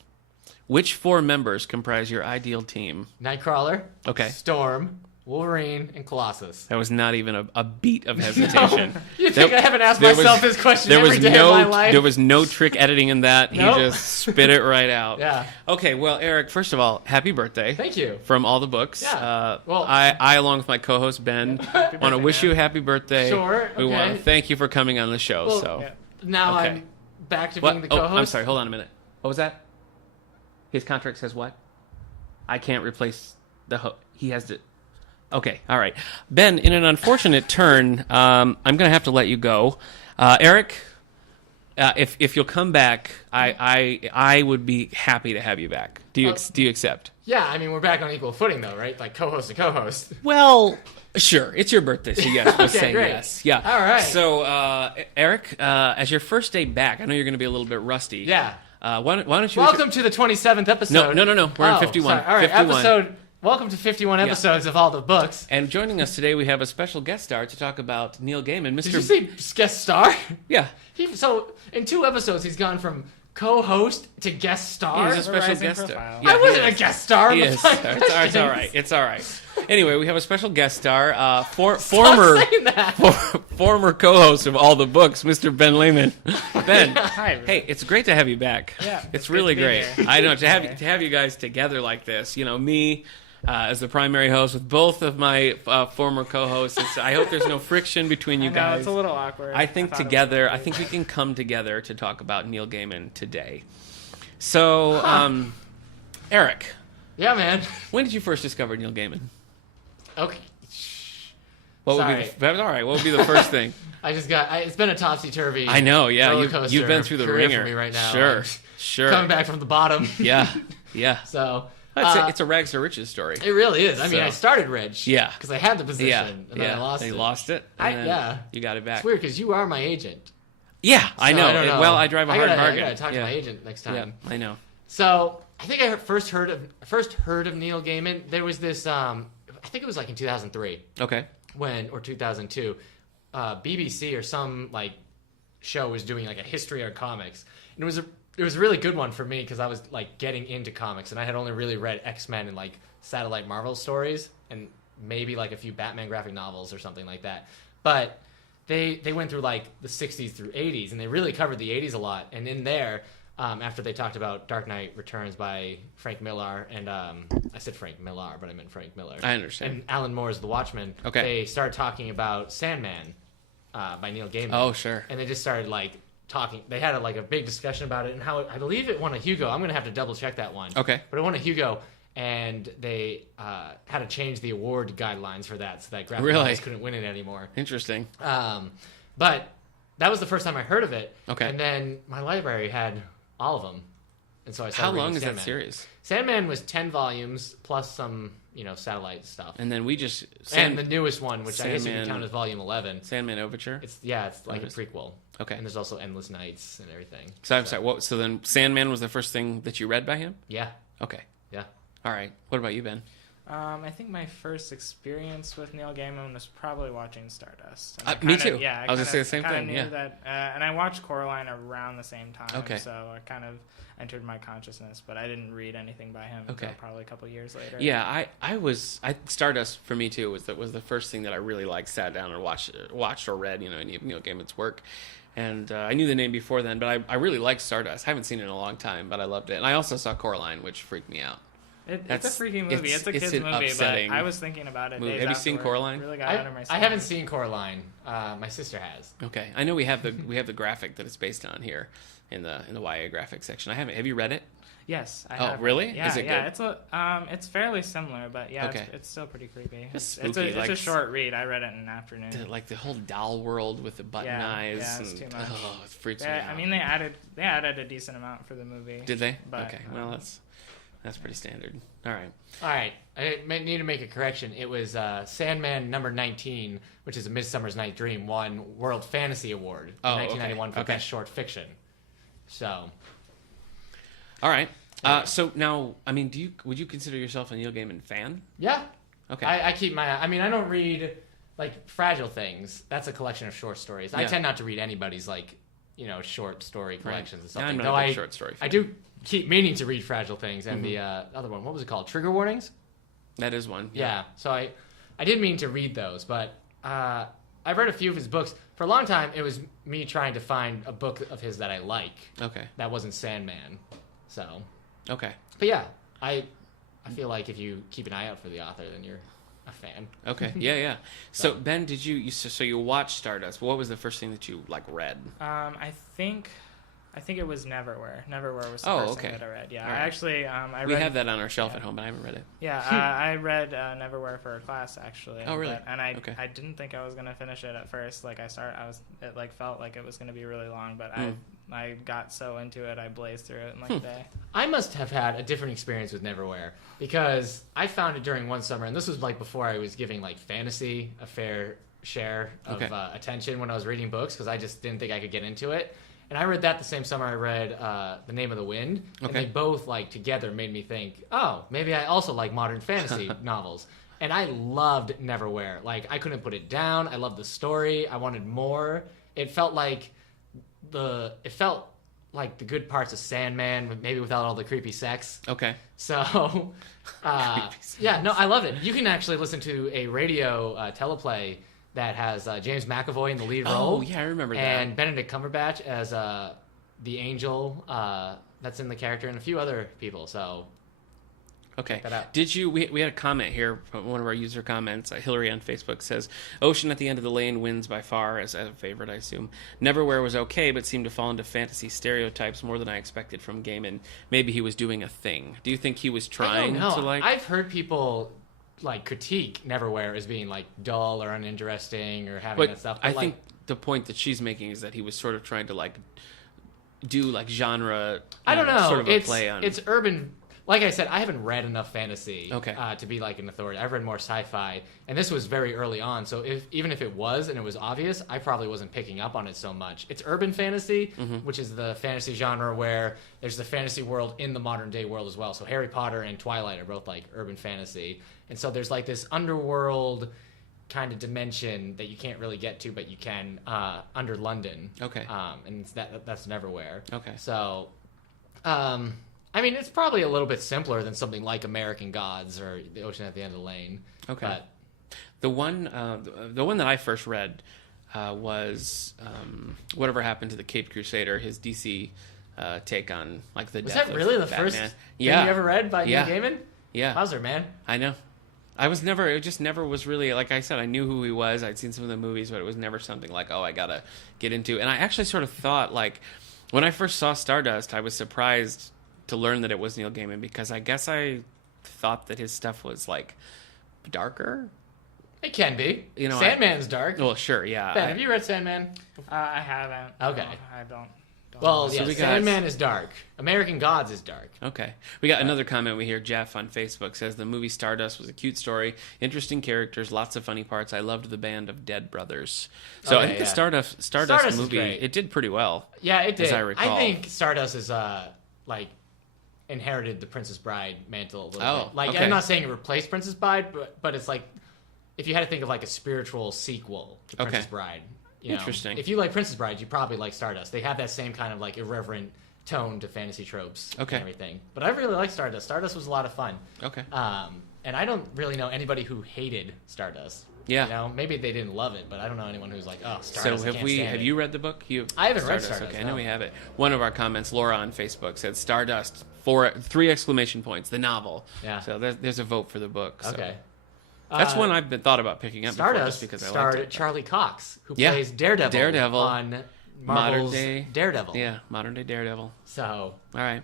Which 4 members comprise your ideal team? Nightcrawler, Okay. Storm, Wolverine, and Colossus. That was not even a beat of hesitation. You think I haven't asked there myself this question there every was day no, of my life? There was no trick editing in that. Nope. He just spit it right out. Yeah. Okay, well, Eric, first of all, happy birthday. Thank you. From all the books. Yeah. Well- I, along with my co-host, Ben, want to wish you a happy birthday. Sure, We want okay. to thank you for coming on the show. Well, so. Yeah. Now Okay. I'm back to What? being the co-host. Oh, I'm sorry. Hold on a minute. What was that? His contract says what? I can't replace the he has to... Okay, all right. Ben, in an unfortunate turn, I'm going to have to let you go. Eric, if you'll come back, I would be happy to have you back. Do you accept? Yeah, I mean, we're back on equal footing, though, right? Like co-host to co-host. Well, sure. It's your birthday, so yes, we'll Okay, say great. yes. Yeah. All right. So, Eric, as your first day back, I know you're going to be a little bit rusty. Yeah. Why don't you... Welcome to the 27th episode. No. We're on 51. Sorry. All right, 51. Welcome to 51 episodes of all the books. And joining us today, we have a special guest star to talk about Neil Gaiman. Did you say guest star? Yeah. So in 2 episodes, he's gone from co-host to guest star. He's a special Rising guest profile. star. Yeah, I wasn't a guest star. He in is. the It's all right. It's all right. Anyway, we have a special guest star, former saying that. former co-host of all the books, Mr. Ben Layman. Ben, Hi, everyone. hey, it's great to have you back. Yeah, it's it's good really to be great. here. I know to have you guys together like this. You know, me as the primary host with both of my former co-hosts. I hope there's no friction between you I know, guys. it's a little awkward. I think thought it together, would I be. think we can come together to talk about Neil Gaiman today. So, Eric, Yeah, man. when did you first discover Neil Gaiman? Okay. What would Sorry. be the, all right? What would be the first thing? It's been a topsy-turvy. I know, yeah. roller You've coaster been through the career ringer for me right now. Sure, I'm sure. Coming back from the bottom. Yeah. So It's a rags to riches story. it really is. I mean, So- I started Rich. Yeah. Because I had the position, Yeah, and then I lost They it. lost it. I- And then yeah. You got it back. It's weird because you are my agent. Yeah, I So know. I don't know. Well, I drive a hard I bargain. gotta talk yeah. to my agent next Yeah, time. I know. So I think I first heard of Neil Gaiman. There was this. I think it was like in 2003 Okay. or 2002. BBC or some like show was doing like a history of comics, and it was a really good one for me because I was like getting into comics, and I had only really read X-Men and like Satellite Marvel stories, and maybe like a few Batman graphic novels or something like that. But they went through like the 60s through 80s, and they really covered the 80s a lot. And in there, after they talked about Dark Knight Returns by Frank Miller, and I said Frank Miller, but I meant Frank Miller. I understand. And Alan Moore's The Watchmen. Okay. They started talking about Sandman by Neil Gaiman. Oh, sure. And they just started like talking. They had a big discussion about it and how I believe it won a Hugo. I'm gonna have to double check that one. Okay. But it won a Hugo, and they had to change the award guidelines for that so that graphic Really? novels couldn't win it anymore. Interesting. But that was the first time I heard of it. Okay. And then my library had all of them, and so I How started long reading is that Sandman. series? Sandman was 10 volumes plus some satellite stuff. And then we just And the newest one, which I guess you Sandman- can count as volume 11. Sandman Overture. It's like a prequel. Okay. And there's also Endless Nights and everything. So I'm sorry. So then Sandman was the first thing that you read by him? Yeah. Okay. Yeah. All right. What about you, Ben? I think my first experience with Neil Gaiman was probably watching Stardust. Me too. Yeah, I was gonna say the same kinda thing, Knew yeah. that, and I watched Coraline around the same time. Okay. So I kind of entered my consciousness, but I didn't read anything by him Okay. until probably a couple years later. Yeah, I Stardust for me too was the first thing that I really like sat down and watched or read any of Neil Gaiman's work, and I knew the name before then, but I really liked Stardust. I haven't seen it in a long time, but I loved it, and I also saw Coraline, which freaked me out. It's That's- a freaky movie. It's a it's kid's an movie, upsetting but I was thinking about it. movie. Days Have you seen afterward. Coraline? Really got under my I skin. haven't seen Coraline. My sister has. Okay, I know we have the graphic that it's based on here in the YA graphic section. I haven't. Have you read it? Yes. I Oh, have. really? Yeah, Is it yeah. good? It's fairly similar, but yeah, Okay. it's still pretty creepy. It's It's spooky, a like- short read. I read it in an afternoon. Like the whole doll world with the button Yeah, eyes. yeah, it's and, too much. Oh, it freaks me Yeah, out. I mean, they added a decent amount for the movie. Did they? But, Okay, well that's pretty standard. All right. All right. I need to make a correction. It was Sandman number 19, which is A Midsummer's Night Dream, won World Fantasy Award in Oh, 1991 for okay. Best Short Fiction. So, All right. So now, I mean, would you consider yourself a Neil Gaiman fan? yeah. Okay. I keep I don't read, like, Fragile Things. That's a collection of short stories. I Yeah. tend not to read anybody's, like, short story collections and Yeah, something. I'm not Though a big short story fan. I do keep meaning to read Fragile Things and the other one. What was it called? Trigger Warnings? That is one. Yeah. So I did mean to read those, but I've read a few of his books. For a long time, it was me trying to find a book of his that I like. Okay. That wasn't Sandman. So, Okay. but yeah, I feel like if you keep an eye out for the author, then you're a fan. Okay. Yeah, yeah. So Ben, did you watched Stardust? What was the first thing that you read? I think I think it was Neverwhere. Neverwhere was the Oh, first okay. thing that I read. Yeah, All right. I actually I We read. have that on our shelf at home, but I haven't read it. Yeah, I read Neverwhere for a class actually. Oh, really? And I Okay. I didn't think I was gonna finish it at first. Like it like felt like it was gonna be really long, but I got so into it, I blazed through it in like a day. I must have had a different experience with Neverwhere because I found it during one summer, and this was like before I was giving like fantasy a fair share of attention when I was reading books because I just didn't think I could get into it. And I read that the same summer I read The Name of the Wind, and they both like together made me think, oh, maybe I also like modern fantasy novels. And I loved Neverwhere. Like I couldn't put it down. I loved the story. I wanted more. It felt like the good parts of Sandman, but maybe without all the creepy sex. Okay. So, yeah, no, I love it. You can actually listen to a radio teleplay that has James McAvoy in the lead role. Oh, yeah, I remember that. And Benedict Cumberbatch as the angel that's in the character, and a few other people. So, okay. check that out. Did you? We had a comment here from one of our user comments. Hillary on Facebook says, "Ocean at the End of the Lane wins by far as a favorite, I assume. Neverwhere was okay, but seemed to fall into fantasy stereotypes more than I expected from Gaiman. Maybe he was doing a thing. Do you think he was trying to like? I've heard people like critique Neverwhere as being like dull or uninteresting or having that stuff. But I think the point that she's making is that he was sort of trying to like do like genre. I don't know. Sort of a play on. It's urban. Like I said, I haven't read enough fantasy Okay. To be like an authority. I've read more sci-fi, and this was very early on. So even if it was and it was obvious, I probably wasn't picking up on it so much. It's urban fantasy, which is the fantasy genre where there's the fantasy world in the modern day world as well. So Harry Potter and Twilight are both like urban fantasy, and so there's like this underworld kind of dimension that you can't really get to, but you can under London. Okay. And it's that's Neverwhere. Okay. So. I mean, it's probably a little bit simpler than something like American Gods or The Ocean at the End of the Lane. Okay. But The one that I first read was Whatever Happened to the Caped Crusader, his DC take on like the was death that really of the Batman. first thing Yeah. you ever read by Neil Gaiman? Yeah. Wowzer, man. I know. It just never was really, like I said, I knew who he was. I'd seen some of the movies, but it was never something like, oh, I gotta get into. And I actually sort of thought, like, when I first saw Stardust, I was surprised to learn that it was Neil Gaiman because I guess I thought that his stuff was, like, darker. It can be. You know, Sandman's dark. Well, sure, yeah. Ben, have you read Sandman? I haven't. Okay. No, I don't. Well, So yeah, we got- Sandman is dark. American Gods is dark. Okay. We got another comment we hear. Jeff on Facebook says the movie Stardust was a cute story, interesting characters, lots of funny parts. I loved the band of Dead Brothers. So I think the Stardust is movie, great. it did pretty well. Yeah, it did. As I recall. I think Stardust is like inherited the Princess Bride mantle a little bit. Like okay. I'm not saying it replaced Princess Bride, but it's like if you had to think of like a spiritual sequel to Princess Bride. You know, Interesting. If you like Princess Bride, you probably like Stardust. They have that same kind of like irreverent tone to fantasy tropes and everything. But I really like Stardust. Stardust was a lot of fun. Okay. And I don't really know anybody who hated Stardust. Yeah. You know, maybe they didn't love it, but I don't know anyone who's like, oh, So Stardust. have you read the book? I haven't read Stardust. Okay, I know no. we have it. One of our comments, Laura on Facebook, said Stardust, 3 exclamation points, the novel. Yeah. So there's a vote for the book. So. Okay. That's one I've been thought about picking up before Stardust just because I starred liked it. Charlie Cox, who Yeah, plays Daredevil on Marvel's modern day Daredevil. Yeah, modern day Daredevil. So, All right.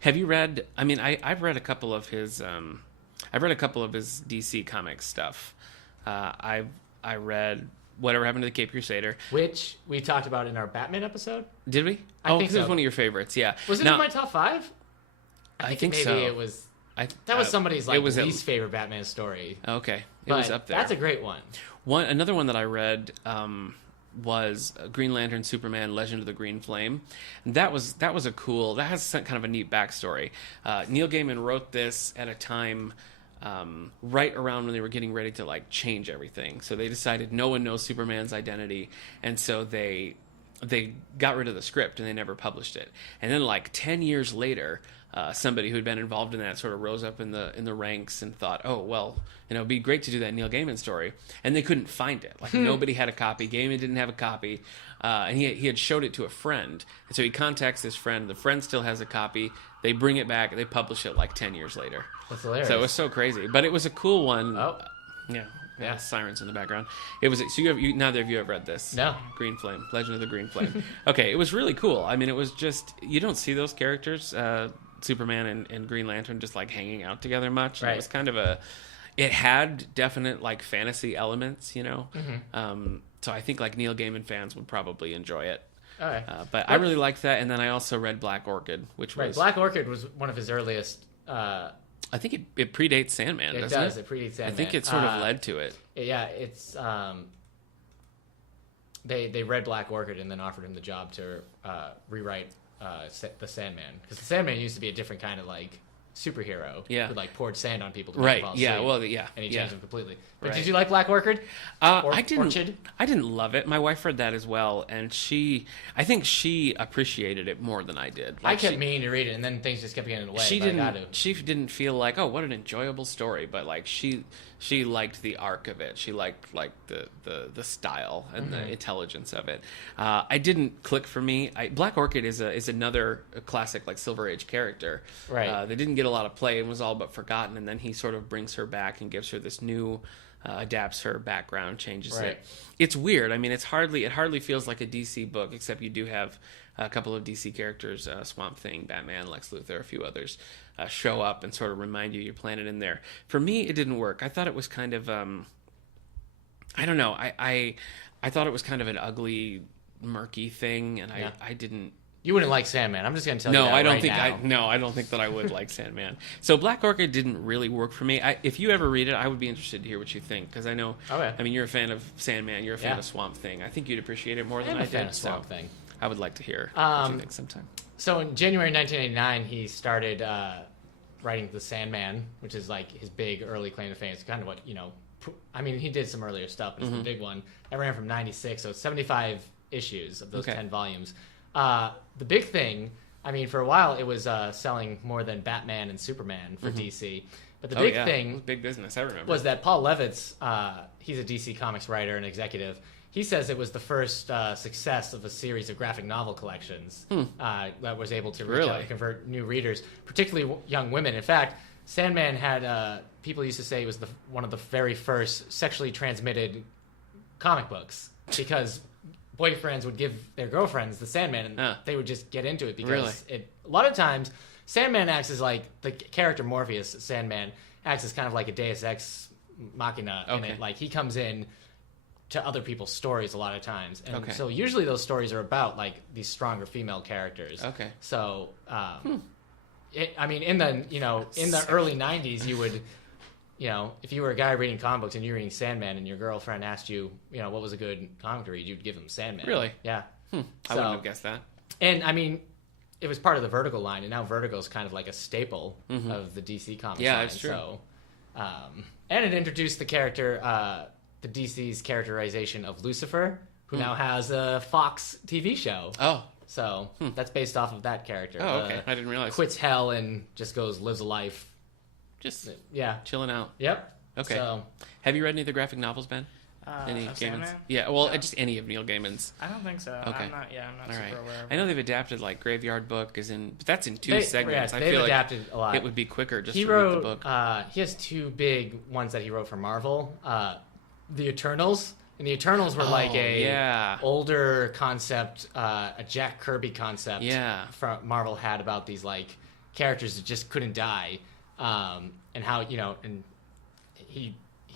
Have you read? I mean, I've read a couple of his. I've read a couple of his DC Comics stuff. I read Whatever Happened to the Caped Crusader, which we talked about in our Batman episode. Did we? I think it was so. one of your favorites. Yeah. Was it Now, in my top 5? I think maybe so. it was. That was somebody's like least favorite Batman story. Okay, it But was up there. That's a great one. Another one that I read was Green Lantern, Superman, Legend of the Green Flame. And that has some kind of a neat backstory. Neil Gaiman wrote this at a time right around when they were getting ready to like change everything. So they decided no one knows Superman's identity, and so they got rid of the script and they never published it. And then like 10 years later, somebody who'd been involved in that sort of rose up in the ranks and thought, oh, well, it'd be great to do that Neil Gaiman story. And they couldn't find it. Like nobody had a copy. Gaiman didn't have a copy. And he had showed it to a friend. And so he contacts his friend. The friend still has a copy. They bring it back. They publish it like 10 years later. That's hilarious. So it was so crazy. But it was a cool one. Oh. Yeah. Yeah. Sirens in the background. It was so neither of you have read this. No. Green Flame, Legend of the Green Flame. Okay, it was really cool. I mean, it was just you don't see those characters, Superman and Green Lantern, just like hanging out together much. Right. It was kind of it had definite like fantasy elements, you know. So I think like Neil Gaiman fans would probably enjoy it. Okay. But I really liked that, and then I also read Black Orchid, which Right. was Black Orchid was one of his earliest. I think it predates Sandman, It doesn't does. it? It predates Sandman. I think it sort of led to it. Yeah, it's they read Black Orchid and then offered him the job to rewrite the Sandman, because the Sandman used to be a different kind of like superhero. Yeah. Who like poured sand on people to Right. make them fall Yeah. asleep. Well. Yeah. And he yeah. changed them completely. But Right. did you like Black Orchid? I didn't. Orchid? I didn't love it. My wife read that as well, and I think she appreciated it more than I did. I kept meaning to read it, and then things just kept getting in the way. She but I got didn't. She didn't feel like, oh, what an enjoyable story, but like she liked the arc of it. She liked the style and the intelligence of it. I didn't click for me. Black Orchid is another classic like Silver Age character. Right. They didn't get a lot of play and was all but forgotten, and then he sort of brings her back and gives her this new. Adapts her background, changes Right. it. It's weird. I mean, it hardly feels like a DC book, except you do have a couple of DC characters, Swamp Thing, Batman, Lex Luthor, a few others, show up and sort of remind you you're planted in there. For me, it didn't work. I thought it was kind of, I don't know. I thought it was kind of an ugly, murky thing, and Yeah. I didn't. You wouldn't like Sandman. I'm just going to tell you No, that I don't right think now. I don't think that I would like Sandman. So Black Orchid didn't really work for me. If you ever read it, I would be interested to hear what you think, because I know. Okay. I mean, you're a fan of Sandman. You're a fan Yeah. of Swamp Thing. I think you'd appreciate it more than I'm I a fan did. of Swamp so Thing. I would like to hear what you think sometime. So in January 1989, he started writing The Sandman, which is like his big early claim to fame. It's kind of what, I mean, he did some earlier stuff, but it's the big one. It ran from 96, so it's 75 issues of those 10 volumes. The big thing, I mean, for a while it was selling more than Batman and Superman for DC. But the big It thing was big business, I remember. was that Paul Levitz, he's a DC Comics writer and executive. He says it was the first success of a series of graphic novel collections that was able to reach out and convert new readers, particularly young women. In fact, Sandman had, people used to say it was one of the very first sexually transmitted comic books, because boyfriends would give their girlfriends the Sandman, and they would just get into it, because a lot of times Sandman acts as like the character Morpheus. Sandman acts as kind of like a Deus Ex Machina in it. Like, he comes in to other people's stories a lot of times, and so usually those stories are about like these stronger female characters. So I mean, in the early 90s, you would, if you were a guy reading comic books and you're reading Sandman and your girlfriend asked you, what was a good comic to read, you'd give them Sandman. Really? Yeah. I wouldn't have guessed that. And I mean, it was part of the Vertigo line, and now Vertigo's kind of like a staple of the DC Comics line. Yeah, it's true. So, and it introduced the character, the DC's characterization of Lucifer, who now has a Fox TV show. Oh. So that's based off of that character. Oh, okay. I didn't realize. Quits hell and just lives a life. Just chilling out. Yep. Okay. So, have you read any of the graphic novels, Ben? Any of Gaiman's? Sandman? Yeah, well, just any of Neil Gaiman's. I don't think so. Okay. I'm not All super right. aware of I know they've adapted like Graveyard Book but that's in two segments. I they've feel adapted like a lot. it would be quicker just he to wrote, read the book. He has two big ones that he wrote for Marvel. The Eternals. And the Eternals were like a older concept, a Jack Kirby concept. From Marvel had about these like characters that just couldn't die, and how and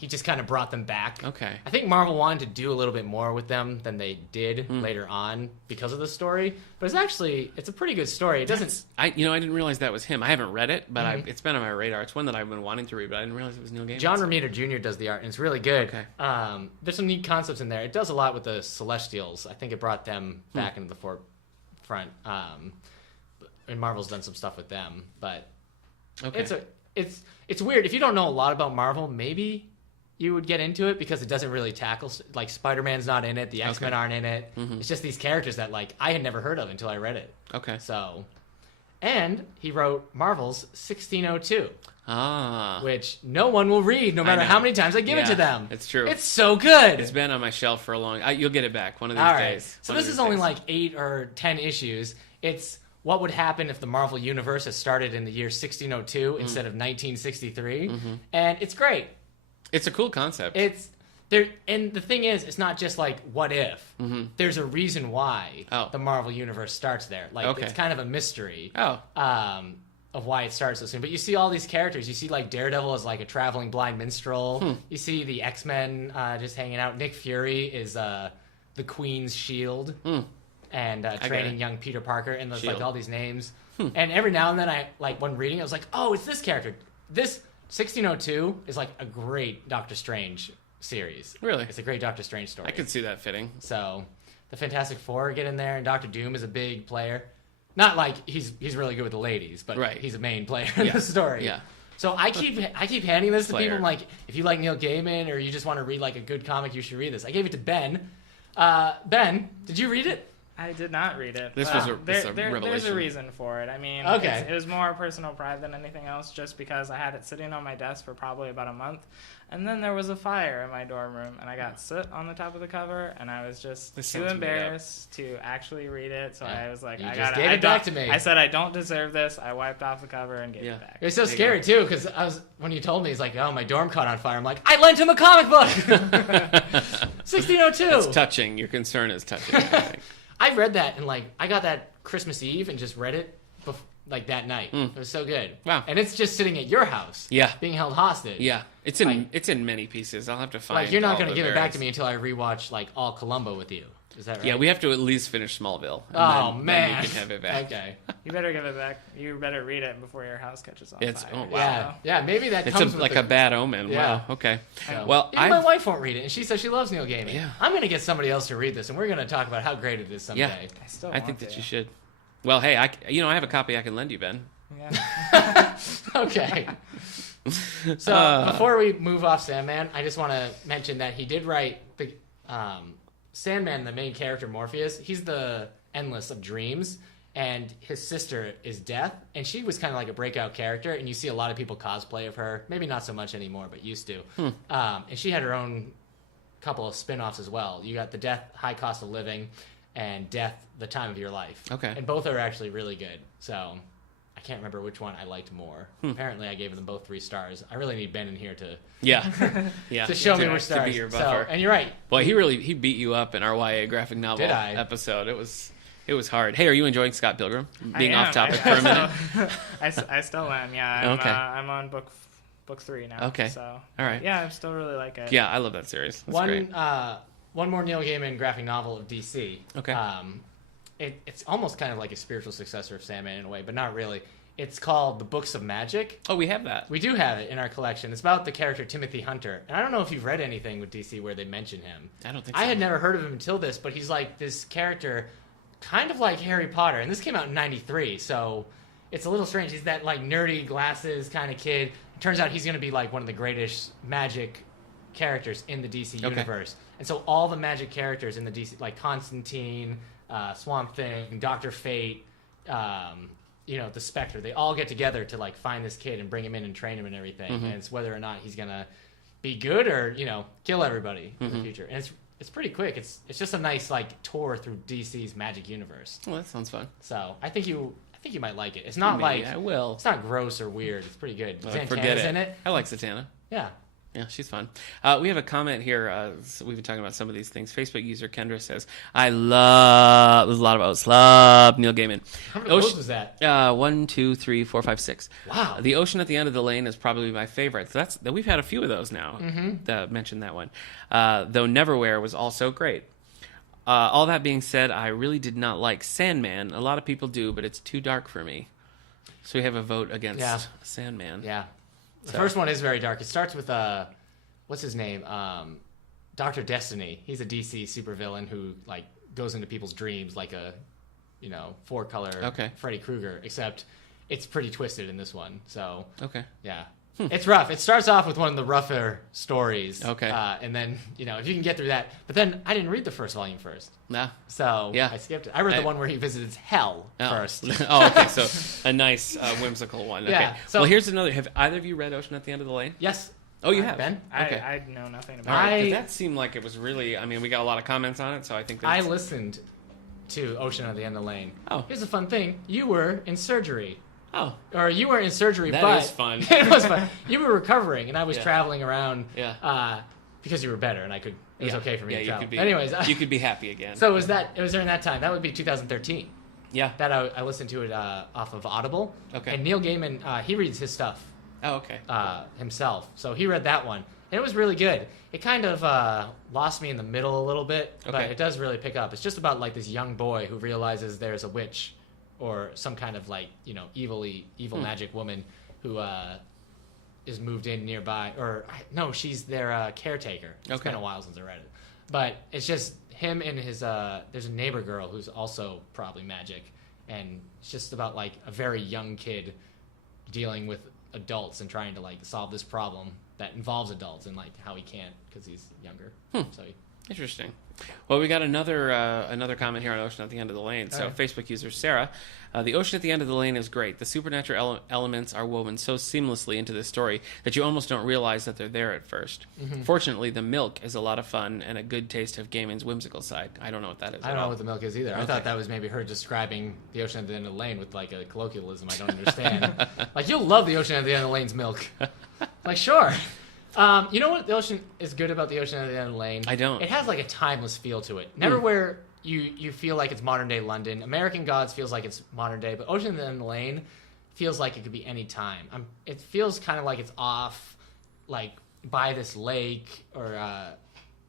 he just kind of brought them back. Okay. I think Marvel wanted to do a little bit more with them than they did later on because of the story. But it's a pretty good story. It doesn't. I didn't realize that was him. I haven't read it, but it's been on my radar. It's one that I've been wanting to read, but I didn't realize it was Neil Gaiman. John Romita Jr. does the art, and it's really good. Okay. There's some neat concepts in there. It does a lot with the Celestials. I think it brought them back into the forefront. And Marvel's done some stuff with them, but it's weird. If you don't know a lot about Marvel, maybe you would get into it, because it doesn't really tackle, like, Spider-Man's not in it, the X-Men aren't in it. It's just these characters that like I had never heard of until I read it. Okay. So, and he wrote Marvel's 1602. Which no one will read, no matter how many times I give it to them. It's true. It's so good. It's been on my shelf for a long. You'll get it back one of these days. So this is only like 8 or 10 issues. It's what would happen if the Marvel Universe had started in the year 1602 instead of 1963, and it's great. It's a cool concept. It's there, and the thing is, it's not just like what if. Mm-hmm. There's a reason why the Marvel universe starts there. Like it's kind of a mystery. Of why it starts so soon. But you see all these characters. You see like Daredevil as like a traveling blind minstrel. You see the X-Men just hanging out. Nick Fury is the Queen's shield and training young Peter Parker. And there's like all these names. And every now and then when reading, I was like, oh, it's this character. This 1602 is like a great Doctor Strange series. Really? It's a great Doctor Strange story. I could see that fitting. So the Fantastic Four get in there, and Doctor Doom is a big player. Not like he's really good with the ladies, but he's a main player in the story. Yeah. So I keep handing this to people. I'm like, if you like Neil Gaiman or you just want to read like a good comic, you should read this. I gave it to Ben. Ben, did you read it? I did not read it. This was a revelation. There's a reason for it. I mean, it was more personal pride than anything else, just because I had it sitting on my desk for probably about a month. And then there was a fire in my dorm room, and I got soot on the top of the cover, and I was just too embarrassed to actually read it. So I was like, gave it back to me. I said, I don't deserve this. I wiped off the cover and gave it back. It was so scary, too, because when you told me, it's like, oh, my dorm caught on fire. I'm like, I lent him a comic book! 1602! It's touching. Your concern is touching. I think. I read that, and like, I got that Christmas Eve and just read it like that night. It was so good. Wow. And it's just sitting at your house. Yeah. Being held hostage. Yeah. It's in many pieces. I'll have to find. Like, you're not going to give it back to me until I rewatch like all Columbo with you. Is that right? Yeah, we have to at least finish Smallville. Man. Then you can have it back. Okay. You better give it back. You better read it before your house catches on fire. Oh, wow. Yeah, maybe that it's comes like a bad omen. Yeah. Wow. Okay. So, well, even my wife won't read it, and she says she loves Neil Gaiman. Yeah. I'm going to get somebody else to read this, and we're going to talk about how great it is someday. Yeah. I think that you should. Well, hey, I have a copy I can lend you, Ben. Yeah. Okay. So before we move off Sandman, I just want to mention that he did write the Sandman, the main character Morpheus. He's the Endless of Dreams, and his sister is Death, and she was kind of like a breakout character, and you see a lot of people cosplay of her. Maybe not so much anymore, but used to. And she had her own couple of spin-offs as well. You got the Death, High Cost of Living, and Death, The Time of Your Life. Okay. And both are actually really good. So I can't remember which one I liked more. Apparently, I gave them both 3 stars. I really need Ben in here to to show me which stars. To be your buffer. And you're right. Well, he beat you up in our YA graphic novel episode. It was hard. Hey, are you enjoying Scott Pilgrim? Being off topic for a minute. I still am. Yeah. I'm on book 3 now. Okay. So all right. Yeah, I still really like it. Yeah, I love that series. That's great. One more Neil Gaiman graphic novel of DC. Okay. It's almost kind of like a spiritual successor of Sandman in a way, but not really. It's called The Books of Magic. Oh, we have that. We do have it in our collection. It's about the character Timothy Hunter. And I don't know if you've read anything with DC where they mention him. I don't think so. I had never heard of him until this, but he's like this character kind of like Harry Potter. And this came out in 93, so it's a little strange. He's that like nerdy glasses kind of kid. It turns out he's going to be like one of the greatest magic characters in the DC universe. And so all the magic characters in the DC, like Constantine, Swamp Thing, Dr. Fate, the Spectre, they all get together to like find this kid and bring him in and train him and everything. And it's whether or not he's gonna be good or kill everybody in the future. And it's pretty quick. It's just a nice like tour through DC's magic universe. Well, that sounds fun. So I think you might like it. It's not I will. It's not gross or weird. It's pretty good. Forget in it. I like Zatanna. Yeah. Yeah, she's fun. We have a comment here. We've been talking about some of these things. Facebook user Kendra says, there's a lot of oats. Love Neil Gaiman. How many oats was that? 1, 2, 3, 4, 5, 6. Wow. The Ocean at the End of the Lane is probably my favorite. We've had a few of those now that mentioned that one. Though Neverwhere was also great. All that being said, I really did not like Sandman. A lot of people do, but it's too dark for me. So we have a vote against Sandman. Yeah. The first one is very dark. It starts with what's his name? Dr. Destiny. He's a DC supervillain who like goes into people's dreams like a 4-color Freddy Krueger, except it's pretty twisted in this one. So yeah. It's rough. It starts off with one of the rougher stories. And then, if you can get through that. But then I didn't read the first volume first. No. So I skipped it. I read the one where he visits hell first. Okay. So a nice whimsical one. Okay. Yeah, well, here's another. Have either of you read Ocean at the End of the Lane? Yes. Oh, you have? Ben? Okay. I know nothing All about right, it. 'cause that seemed like it was really, we got a lot of comments on it, so I think I listened to Ocean at the End of the Lane. Oh. Here's a fun thing. You were in surgery. Oh. Or you weren't in surgery, That but... is fun. It was fun. You were recovering, and I was traveling around because you were better, and it was okay for me to travel. Anyways. You could be happy again. So it was during that time. That would be 2013. Yeah. That I listened to it off of Audible. Okay. And Neil Gaiman, he reads his stuff. Oh, okay. Himself. So he read that one. And it was really good. It kind of lost me in the middle a little bit, but it does really pick up. It's just about like this young boy who realizes there's a witch or some kind of like, evil magic woman who is moved in nearby. Or, no, she's their caretaker. It's been a while since I read it. But it's just him and his, there's a neighbor girl who's also probably magic. And it's just about like a very young kid dealing with adults and trying to like solve this problem that involves adults and like how he can't because he's younger. So interesting. Well, we got another comment here on Ocean at the End of the Lane. So Facebook user Sarah, the ocean at the end of the lane is great. The supernatural elements are woven so seamlessly into this story that you almost don't realize that they're there at first. Mm-hmm. Fortunately, the milk is a lot of fun and a good taste of Gaiman's whimsical side. I don't know what that is. I don't know what the milk is either. I thought that was maybe her describing the ocean at the end of the lane with like a colloquialism I don't understand. Like, you'll love the ocean at the end of the lane's milk. Like, sure. You know what the ocean is good about the ocean at the end of the lane? I don't. It has like a timeless feel to it. Never where you feel like it's modern day London. American Gods feels like it's modern day, but Ocean at the End of the Lane feels like it could be any time. It feels kind of like it's off, like by this lake or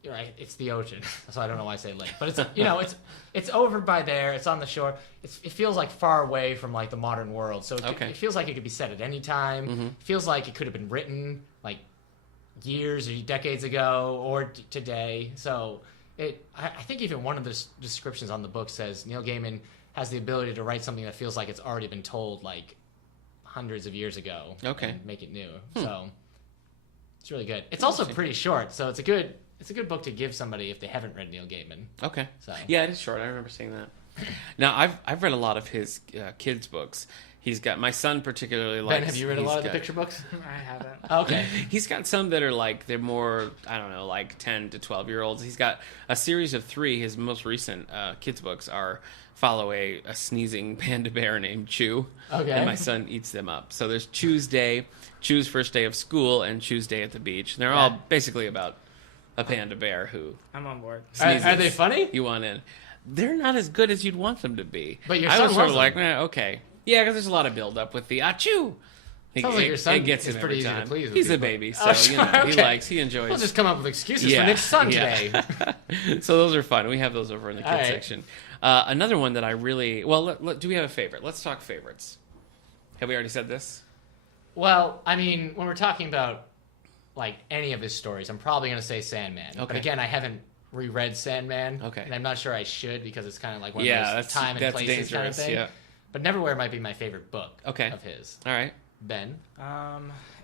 it's the ocean. So I don't know why I say lake, but it's it's over by there. It's on the shore. It feels like far away from like the modern world. So it feels like it could be set at any time. Mm-hmm. It feels like it could have been written like years or decades ago or today. So I think even one of the descriptions on the book says Neil Gaiman has the ability to write something that feels like it's already been told like hundreds of years ago. And make it new. So it's really good. It's also pretty short, so it's a good book to give somebody if they haven't read Neil Gaiman. Okay. So yeah, it is short. I remember seeing that. Now I've read a lot of his kids' books. He's got, my son particularly likes... Ben, have you read a lot of the picture books? I haven't. Okay. He's got some that are like, they're more, I don't know, like 10 to 12-year-olds. He's got a series of 3. His most recent kids' books follow a sneezing panda bear named Chew. Okay. And my son eats them up. So there's Chew's Day, Chew's First Day of School, and Chew's Day at the Beach. And they're all basically about a panda bear who... I'm on board. Sneezes. Are they funny? You want in. They're not as good as you'd want them to be. But your son I was sort of like, them. Okay. Yeah, because there's a lot of build up with the achoo. Sounds like your son gets is him pretty every easy time. to please with He's people. a baby, so he enjoys. We'll just come up with excuses for Nick's son today. So those are fun. We have those over in the kids section. Another one that I really do we have a favorite? Let's talk favorites. Have we already said this? Well, I mean, when we're talking about like any of his stories, I'm probably going to say Sandman. Okay. But again, I haven't reread Sandman. Okay. And I'm not sure I should because it's kind of like one of those time and places dangerous, kind of thing. Yeah. But Neverwhere might be my favorite book of his. All right. Ben?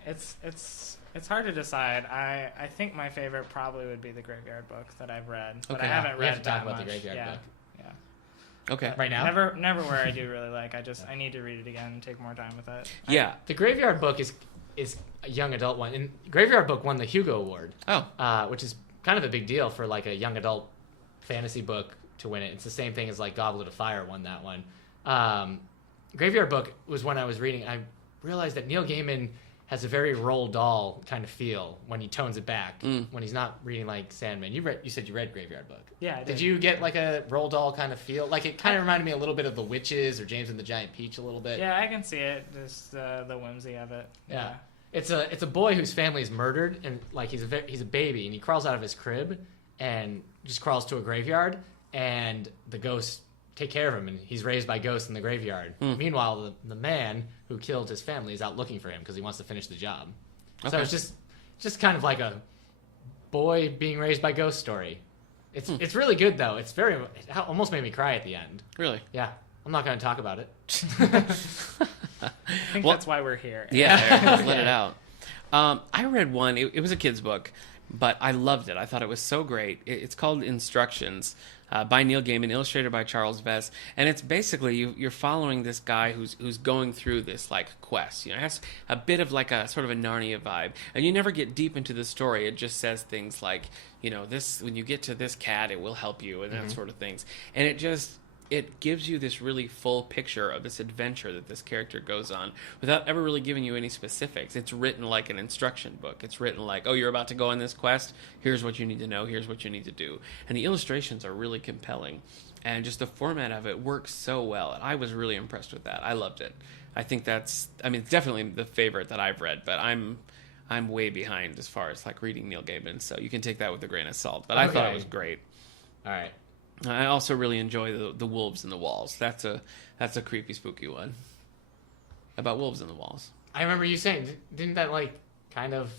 It's hard to decide. I think my favorite probably would be the Graveyard Book that I've read, but I haven't read we have to talk that about much. the Graveyard Book. Yeah. Okay. Right now? Neverwhere I do really like. I need to read it again and take more time with it. Yeah. The Graveyard Book is a young adult one. And Graveyard Book won the Hugo Award. Which is kind of a big deal for like a young adult fantasy book to win it. It's the same thing as like Goblet of Fire won that one. Graveyard Book was when I was reading. I realized that Neil Gaiman has a very Roald Dahl kind of feel when he tones it back. When he's not reading like Sandman. You said you read Graveyard Book. Yeah, I did. Did you get like a Roald Dahl kind of feel? Like it kind of reminded me a little bit of The Witches or James and the Giant Peach a little bit. Yeah, I can see it. Just the whimsy of it. Yeah. It's a boy whose family is murdered and like he's a baby and he crawls out of his crib and just crawls to a graveyard and the ghosts take care of him and he's raised by ghosts in the graveyard. Meanwhile, the man who killed his family is out looking for him because he wants to finish the job. So it's just kind of like a boy being raised by ghost story. It's really good though. It almost made me cry at the end. Really? Yeah. I'm not going to talk about it. I think that's why we're here. Yeah, let it out. I read one. It was a kid's book, but I loved it. I thought it was so great. It's called Instructions by Neil Gaiman, illustrated by Charles Vess. And it's basically you're following this guy who's going through this like quest. You know, it has a bit of like a sort of a Narnia vibe. And you never get deep into the story. It just says things like, you know, this when you get to this cat, it will help you and that sort of things. And it gives you this really full picture of this adventure that this character goes on without ever really giving you any specifics. It's written like an instruction book. It's written like, oh, you're about to go on this quest. Here's what you need to know. Here's what you need to do. And the illustrations are really compelling. And just the format of it works so well. And I was really impressed with that. I loved it. I think it's definitely the favorite that I've read, but I'm way behind as far as like reading Neil Gaiman. So you can take that with a grain of salt. But I thought it was great. All right. I also really enjoy the wolves in the walls. That's a creepy, spooky one. About wolves in the walls. I remember you saying, didn't that like kind of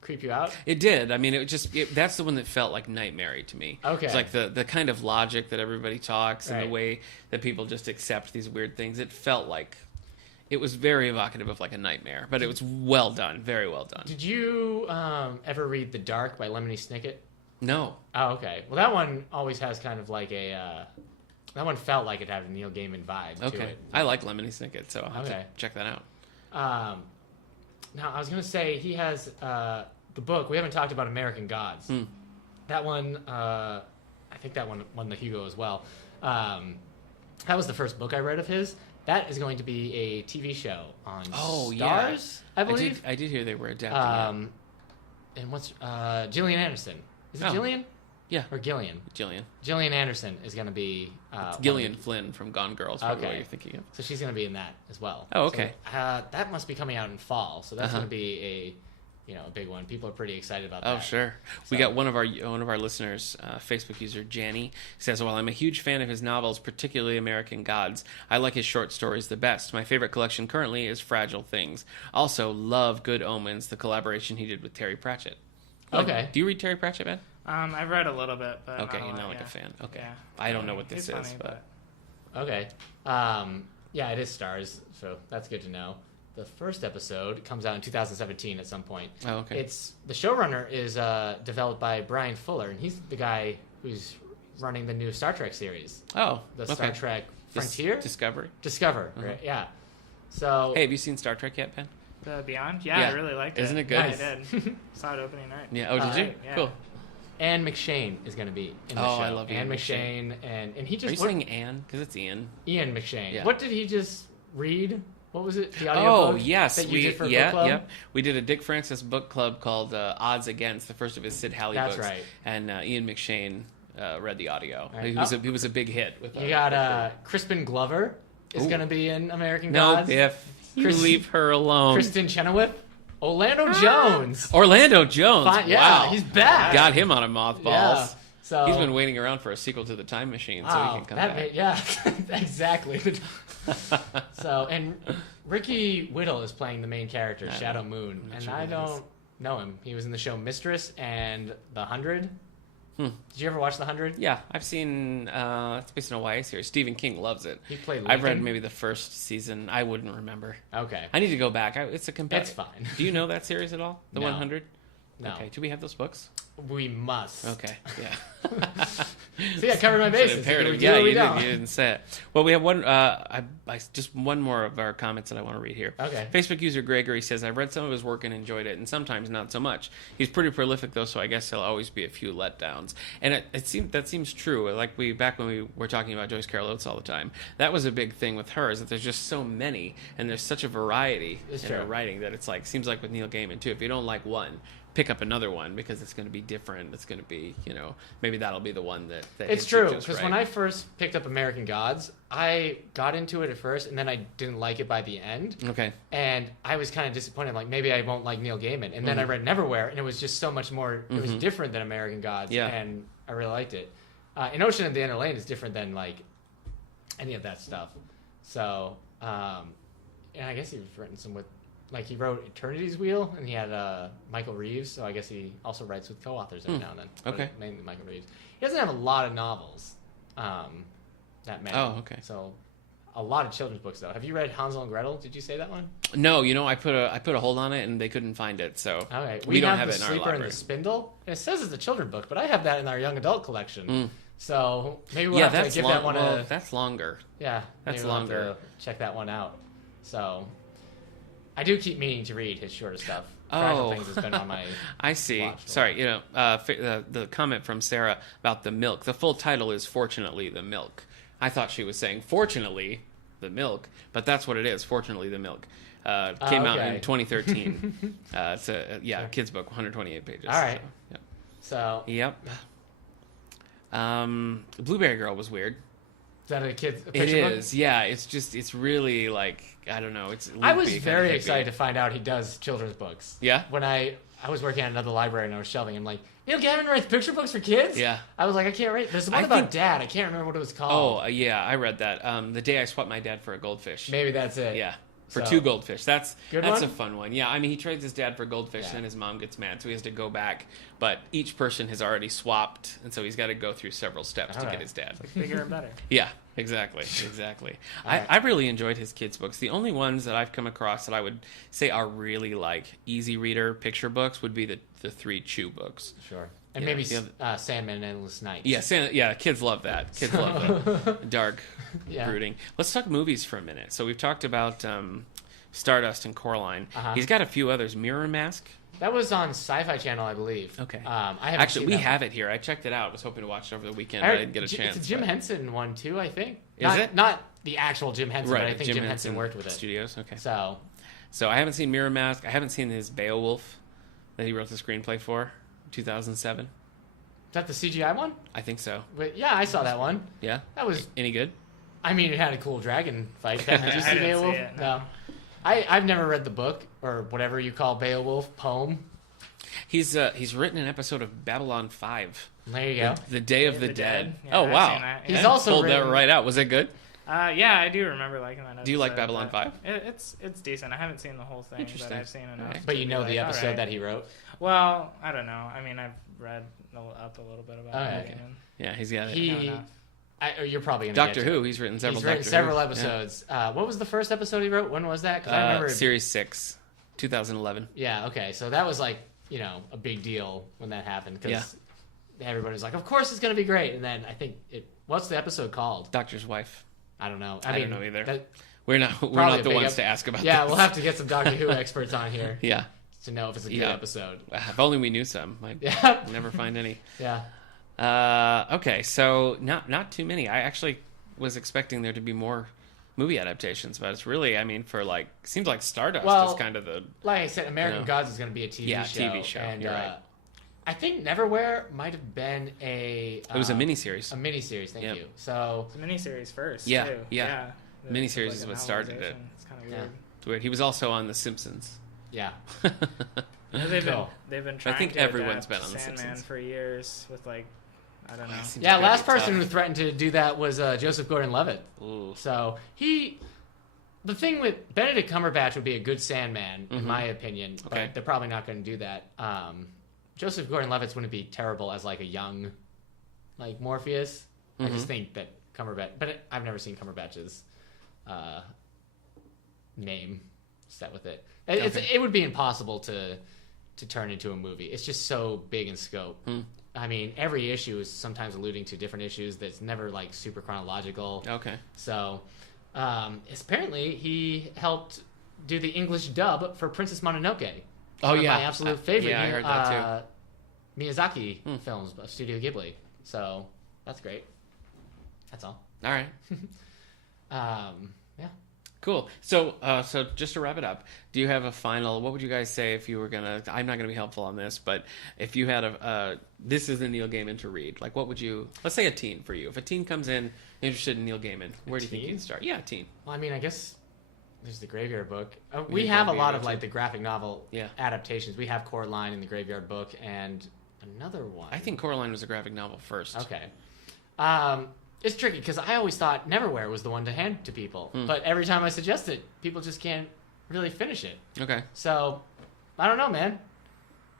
creep you out? It did. I mean, that's the one that felt like nightmare-y to me. Okay. It's like the kind of logic that everybody talks and the way that people just accept these weird things. It felt like it was very evocative of like a nightmare, but it was well done, very well done. Did you ever read The Dark by Lemony Snicket? No. Oh, okay. Well, that one always has kind of like that one felt like it had a Neil Gaiman vibe to it. I like Lemony Snicket, so I'll have to check that out. Now, I was going to say, he has the book. We haven't talked about American Gods. That one, I think that one won the Hugo as well. That was the first book I read of his. That is going to be a TV show on Starz, I believe. I did hear they were adapting it. And what's Gillian Anderson? Is it Gillian? Yeah. Or Gillian? Gillian Anderson is going to be... it's Gillian Flynn from Gone Girl is probably what you're thinking of. So she's going to be in that as well. Oh, okay. So, that must be coming out in fall, so that's going to be a big one. People are pretty excited about that. Oh, sure. We got one of our listeners, Facebook user Janny, says, "While I'm a huge fan of his novels, particularly American Gods, I like his short stories the best. My favorite collection currently is Fragile Things. Also, love Good Omens, the collaboration he did with Terry Pratchett." Okay. Do you read Terry Pratchett, man? I've read a little bit, but okay, you're not like a fan. Okay, yeah. I don't know what this is, funny, but okay, yeah, it is Starz, so that's good to know. The first episode comes out in 2017 at some point. Oh, okay. The showrunner is developed by Brian Fuller, and he's the guy who's running the new Star Trek series. Oh, the Star Trek Frontier, Discover, right? Yeah. So, hey, have you seen Star Trek yet, Ben? The Beyond? Yeah, I really liked it. Isn't it good? Yeah, I did. Saw it opening night. Yeah. Oh, did you? Yeah. Cool. Anne McShane is going to be in the show. I love Anne McShane. And he just... Are you saying Anne? Because it's Ian. Ian McShane. Yeah. What did he just read? What was it? The audiobook? Oh, yes. That you did for book club? Yep. We did a Dick Francis book club called Odds Against, the first of his Sid Halley books. That's right. And Ian McShane read the audio. Right. He was a big hit. You got Crispin Glover is going to be in American Gods. No, if you leave her alone. Kristen Chenoweth. Orlando Jones. Fine, yeah, wow. He's back. Got him on a mothballs. Yeah. So he's been waiting around for a sequel to The Time Machine so he can come back. Yeah, exactly. So, and Ricky Whittle is playing the main character, Shadow Moon, and I don't know him. He was in the show Mistress and The 100. Did you ever watch The 100? Yeah, I've seen. It's based on a YA series. Stephen King loves it. He played Lincoln? I've read maybe the first season. I wouldn't remember. Okay. I need to go back. It's a competitive. It's fine. Do you know that series at all? The No. 100? No. Okay. Do we have those books? We must. Okay. Yeah. See, I covered my bases. Imperative. Yeah, you didn't say it. Well, we have one. Just one more of our comments that I want to read here. Okay. Facebook user Gregory says, "I've read some of his work and enjoyed it, and sometimes not so much. He's pretty prolific though, so I guess there'll always be a few letdowns." And that seems true. Like back when we were talking about Joyce Carol Oates all the time, that was a big thing with her. Is that there's just so many, and there's such a variety in her writing that it's like seems like with Neil Gaiman too. If you don't like one, pick up another one because it's going to be different. It's going to be, maybe that'll be the one that it's true, because when I first picked up American Gods, I got into it at first, and then I didn't like it by the end. Okay. And I was kind of disappointed, like, maybe I won't like Neil Gaiman. And then I read Neverwhere, and it was just so much more, it was different than American Gods, and I really liked it. And Ocean of the Inner Lane is different than, like, any of that stuff. So, and I guess he's written some with... Like, he wrote Eternity's Wheel, and he had Michael Reeves, so I guess he also writes with co-authors every now and then. Okay. But mainly Michael Reeves. He doesn't have a lot of novels, that many. Oh, okay. So, a lot of children's books, though. Have you read Hansel and Gretel? Did you say that one? No, I put a hold on it, and they couldn't find it, so okay. we don't have the it in our Sleeper library. and the Spindle. And it says it's a children's book, but I have that in our young adult collection. So, maybe we'll have to give that one a... that's longer. Yeah. That's we'll longer. have to check that one out. So... I do keep meaning to read his shorter stuff. Fragile Things has been on my I see. watch Sorry, the comment from Sarah about the milk. The full title is Fortunately the Milk. I thought she was saying, fortunately, the milk, but that's what it is. Fortunately, the milk came out in 2013. It's a sure. Kids book, 128 pages. All right. Yep. Blueberry Girl was weird. Is that a kid's picture It book? is, yeah. It's really like, I don't know. I was very excited to find out he does children's books. Yeah? When I was working at another library and I was shelving, I'm like, Neil Gaiman writes picture books for kids? Yeah. I was like, I can't write. There's one about Dad. I can't remember what it was called. Oh, yeah, I read that. The Day I Swapped My Dad for a Goldfish. Maybe that's it. Yeah. For 2 goldfish. That's one? a fun one. Yeah, I mean, he trades his dad for goldfish, and then his mom gets mad, so he has to go back. But each person has already swapped, and so he's got to go through several steps to get his dad. Like bigger and better. Yeah, exactly. I really enjoyed his kids' books. The only ones that I've come across that I would say are really like easy reader picture books would be the 3 Chew books. Sure. And maybe Sandman and Endless Nights. Yeah, kids love that. Kids love that. Dark, brooding. Let's talk movies for a minute. So we've talked about Stardust and Coraline. He's got a few others. Mirror Mask. That was on Sci-Fi Channel, I believe. Okay. We have it here. I checked it out. I was hoping to watch it over the weekend, but I didn't get a chance. It's a Jim Henson one, too, I think. Is it? Not the actual Jim Henson, right, but I think Jim Henson worked with it. Studios, okay. So I haven't seen Mirror Mask. I haven't seen his Beowulf that he wrote the screenplay for, 2007. Is that the CGI one? I think so. But yeah, I saw that one. Yeah? That was... Any good? I mean, it had a cool dragon fight. Did you see Beowulf? See it, no. I've never read the book, or whatever you call Beowulf, poem. He's written an episode of Babylon 5. There you go. The Day of the Dead. Yeah, oh, I've wow. seen that. He's also pulled written... that right out. Was it good? Yeah, I do remember liking that episode. Do you like Babylon 5? It's decent. I haven't seen the whole thing, but I've seen enough. Right. But you know the episode that he wrote? Well, I don't know. I mean, I've read up a little bit about it. Okay. Yeah, he's got it. You're probably going to Doctor Who. He's written several episodes. Yeah. What was the first episode he wrote? When was that? 'Cause I remember Series 6, 2011. Yeah, okay. So that was like, a big deal when that happened because everybody was like, of course it's going to be great. And then I think what's the episode called? Doctor's Wife. I don't know. I don't know either. We're not the ones to ask about this. Yeah, we'll have to get some Doctor Who experts on here. Yeah. To know if it's a good episode. If only we knew some. I'd never find any. Yeah. Okay, so not too many. I actually was expecting there to be more movie adaptations, but it's really, seems like Stardust is kind of the... Like I said, American Gods is going to be a TV show. Yeah, TV show. And, you're right. I think Neverwhere might have been it was a miniseries. A miniseries, thank you. So it's a miniseries first, too. Yeah. Miniseries is what started it. It's kind of weird. It's weird. He was also on The Simpsons. Yeah. They've been trying I think to everyone's adapt been on The Sandman Simpsons for years with I don't know. Yeah, last person who threatened to do that was Joseph Gordon-Levitt. Ooh. So the thing with Benedict Cumberbatch would be a good Sandman, in my opinion, but they're probably not going to do that. Joseph Gordon-Levitt wouldn't be terrible as a young, Morpheus. I just think that Cumberbatch, but I've never seen Cumberbatch's name set with it. It would be impossible to turn into a movie. It's just so big in scope. I mean, every issue is sometimes alluding to different issues that's never super chronological. Okay. So, apparently he helped do the English dub for Princess Mononoke. Oh, yeah. My absolute favorite. Yeah, I heard that too. Miyazaki films of Studio Ghibli. So, that's great. That's all. All right. Yeah. Cool. So just to wrap it up, do you have a final? What would you guys say if you were gonna? I'm not gonna be helpful on this, but if you had this is the Neil Gaiman to read. What would you? Let's say a teen for you. If a teen comes in interested in Neil Gaiman, where do you think you'd start? Yeah, a teen. Well, I guess there's the Graveyard Book. We have a lot of the graphic novel adaptations. We have Coraline in the Graveyard Book and another one. I think Coraline was a graphic novel first. Okay. It's tricky because I always thought Neverwhere was the one to hand to people. But every time I suggest it, people just can't really finish it. Okay. So, I don't know, man.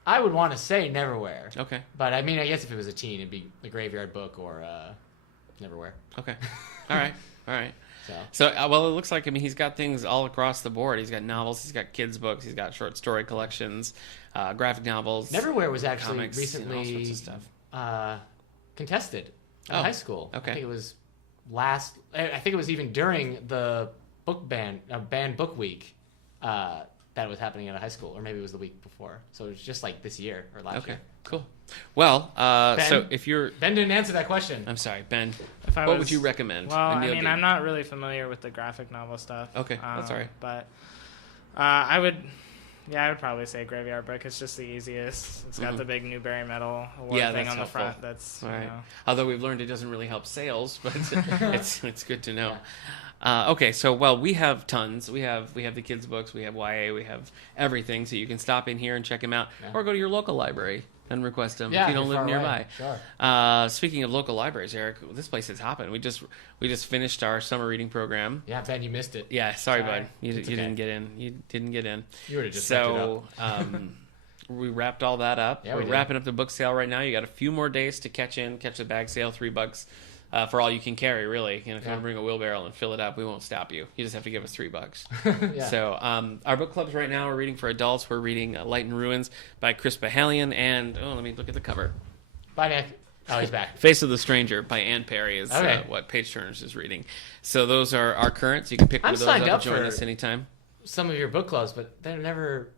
I would want to say Neverwhere. Okay. But, I guess if it was a teen, it'd be The Graveyard Book or Neverwhere. Okay. All right. So, it looks like, he's got things all across the board. He's got novels, he's got kids' books, he's got short story collections, graphic novels. Neverwhere was actually comics, recently all sorts of stuff. Contested. In high school. Okay. I think it was even during the book banned book week that was happening at a high school, or maybe it was the week before. So it was just this year or last year. Okay, cool. Well, Ben, so if you're... Ben didn't answer that question. I'm sorry, Ben. What would you recommend? Well, I mean, I'm not really familiar with the graphic novel stuff. Okay, that's all right. But I would probably say Graveyard Book. It's just the easiest. It's got the big Newbery Medal award thing on the front. That's right. Although we've learned it doesn't really help sales, but it's good to know. Yeah. Okay, so we have tons. We have the kids' books, we have YA, we have everything. So you can stop in here and check them out, or go to your local library and request them if you don't live nearby. Sure. Speaking of local libraries, Eric, this place is hopping. We just finished our summer reading program. Yeah, Ben, you missed it. Yeah, sorry. Bud. You didn't get in. You didn't get in. You would have just we wrapped all that up. Yeah, We're wrapping up the book sale right now. You got a few more days to catch the bag sale, $3 for all you can carry, really. If you want to bring a wheelbarrow and fill it up, we won't stop you. You just have to give us $3. Yeah. So our book clubs right now, we're reading for adults. We're reading Light and Ruins by Chris Bahalian, and let me look at the cover. Bye, Nick. Oh, he's back. Face of the Stranger by Ann Perry is what Page Turners is reading. So those are our currents. You can pick one of those up and join us anytime. Some of your book clubs, but they never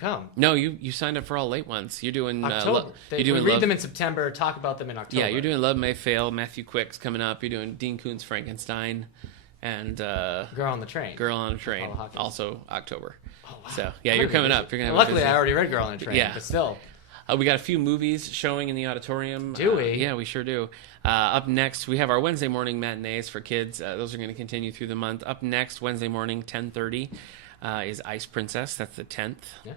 come. No, you signed up for all late ones. You're doing October. We read them in September, talk about them in October. Yeah, you're doing Love May Fail, Matthew Quick's coming up. You're doing Dean Koontz Frankenstein, and Girl on the Train. Also October. Oh, wow. So you're coming up. You're gonna have luckily, I already read Girl on the Train, but still. We got a few movies showing in the auditorium. Do we? Yeah, we sure do. Up next, we have our Wednesday morning matinees for kids. Those are going to continue through the month. Up next, Wednesday morning, 10:30, is Ice Princess. That's the 10th. Yeah.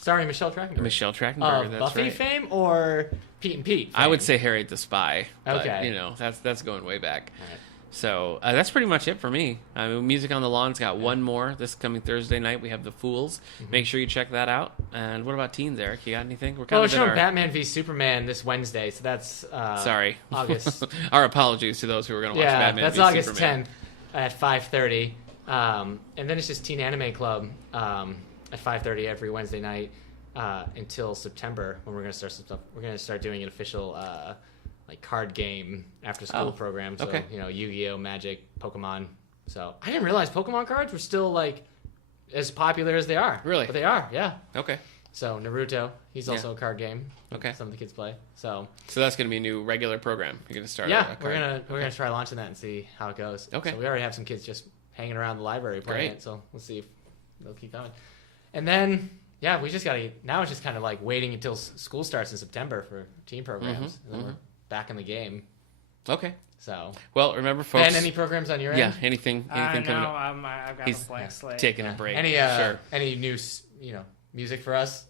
Starring Michelle Trachtenberg. Michelle Trachtenberg, that's Buffy right. fame or Pete and Pete fame? I would say Harriet the Spy. Okay. But, that's going way back. All right. So that's pretty much it for me. Music on the Lawn's got one more this coming Thursday night. We have The Fools. Make sure you check that out. And what about teens, Eric? You got anything? We're showing Batman v Superman this Wednesday, so that's sorry, August. Our apologies to those who are going to watch Batman v Superman. That's August 10th at 5:30. And then it's just Teen Anime Club at 5:30 every Wednesday night until September, when we're going to start some stuff. We're going to start doing an official card game after school program. So, Yu-Gi-Oh, Magic, Pokemon. So I didn't realize Pokemon cards were still as popular as they are. Really? But they are, yeah. Okay. So Naruto, he's also a card game. Okay. Some of the kids play. So that's going to be a new regular program. You're going to start. Yeah, we're gonna try launching that and see how it goes. Okay. So we already have some kids just hanging around the library playing it. So we'll see if they'll keep going. And then we just gotta. Now it's just kind of waiting until school starts in September for teen programs, and then we're back in the game. Okay. So remember, folks. And any programs on your end? Yeah. Anything coming up? I've got a blank slate. Taking a break. Any new music for us?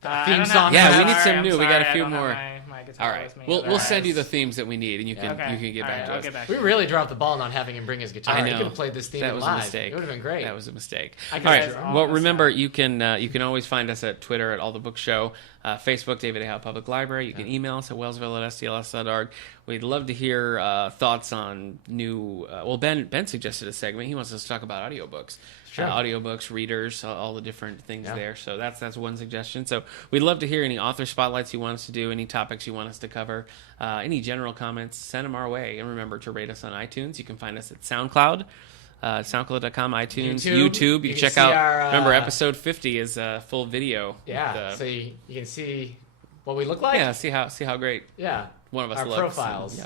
Theme song. Yeah, we need some new. We got a few more. My guitar all right, with me, we'll send you the themes that we need, and you can get back to us. Get back we really dropped the ball not having him bring his guitar. I know. He could have played this theme live. A mistake. It would have been great. That was a mistake. All right. Well, remember you can always find us at Twitter at All the Book Show, Facebook David A. Howe Public Library. You can email us at wellsville@stls.org. We'd love to hear thoughts on new. Ben suggested a segment. He wants us to talk about audiobooks. Sure. Audiobooks, readers, all the different things there. So that's one suggestion. So we'd love to hear any author spotlights you want us to do, any topics you want us to cover, any general comments, send them our way. And remember to rate us on iTunes. You can find us at SoundCloud, SoundCloud.com, iTunes, YouTube. You can check out. Remember, episode 50 is full video. Yeah, so you can see what we look like. Yeah, see how great. Yeah, one of us our looks. Profiles.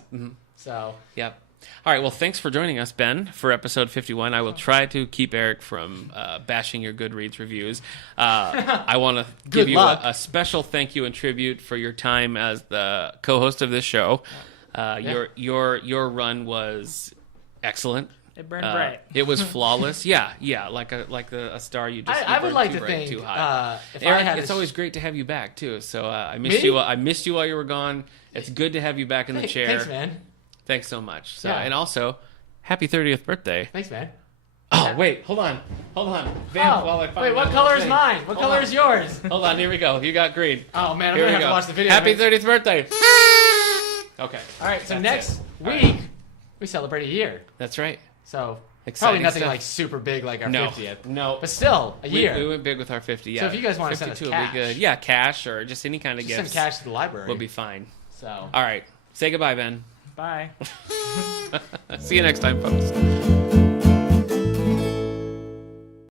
So. Yep. All right, well, thanks for joining us, Ben, for episode 51. I will try to keep Eric from bashing your Goodreads reviews. I want to give you a special thank you and tribute for your time as the co-host of this show. Your run was excellent. It burned bright. It was flawless. Yeah, like a star you just. I would like to think. Too high. Eric, it's always great to have you back too. So I missed you. I missed you while you were gone. It's good to have you back in the chair. Thanks, man. Thanks so much. So, and also, happy 30th birthday. Thanks, man. Oh, wait. Hold on. Wait, what color is mine? What color is yours? Hold on. Here we go. You got green. Oh, man. I'm going to have to watch the video. Happy 30th birthday. Okay. All right. So next week, we celebrate a year. That's right. So exciting probably nothing super big like our 50th. No. But still, a year. We went big with our 50, yeah. So if you guys want to send us cash. Would be good. Yeah, cash or just any kind of gift. Send cash to the library. We'll be fine. So. All right. Say goodbye, Ben. Bye. See you next time, folks.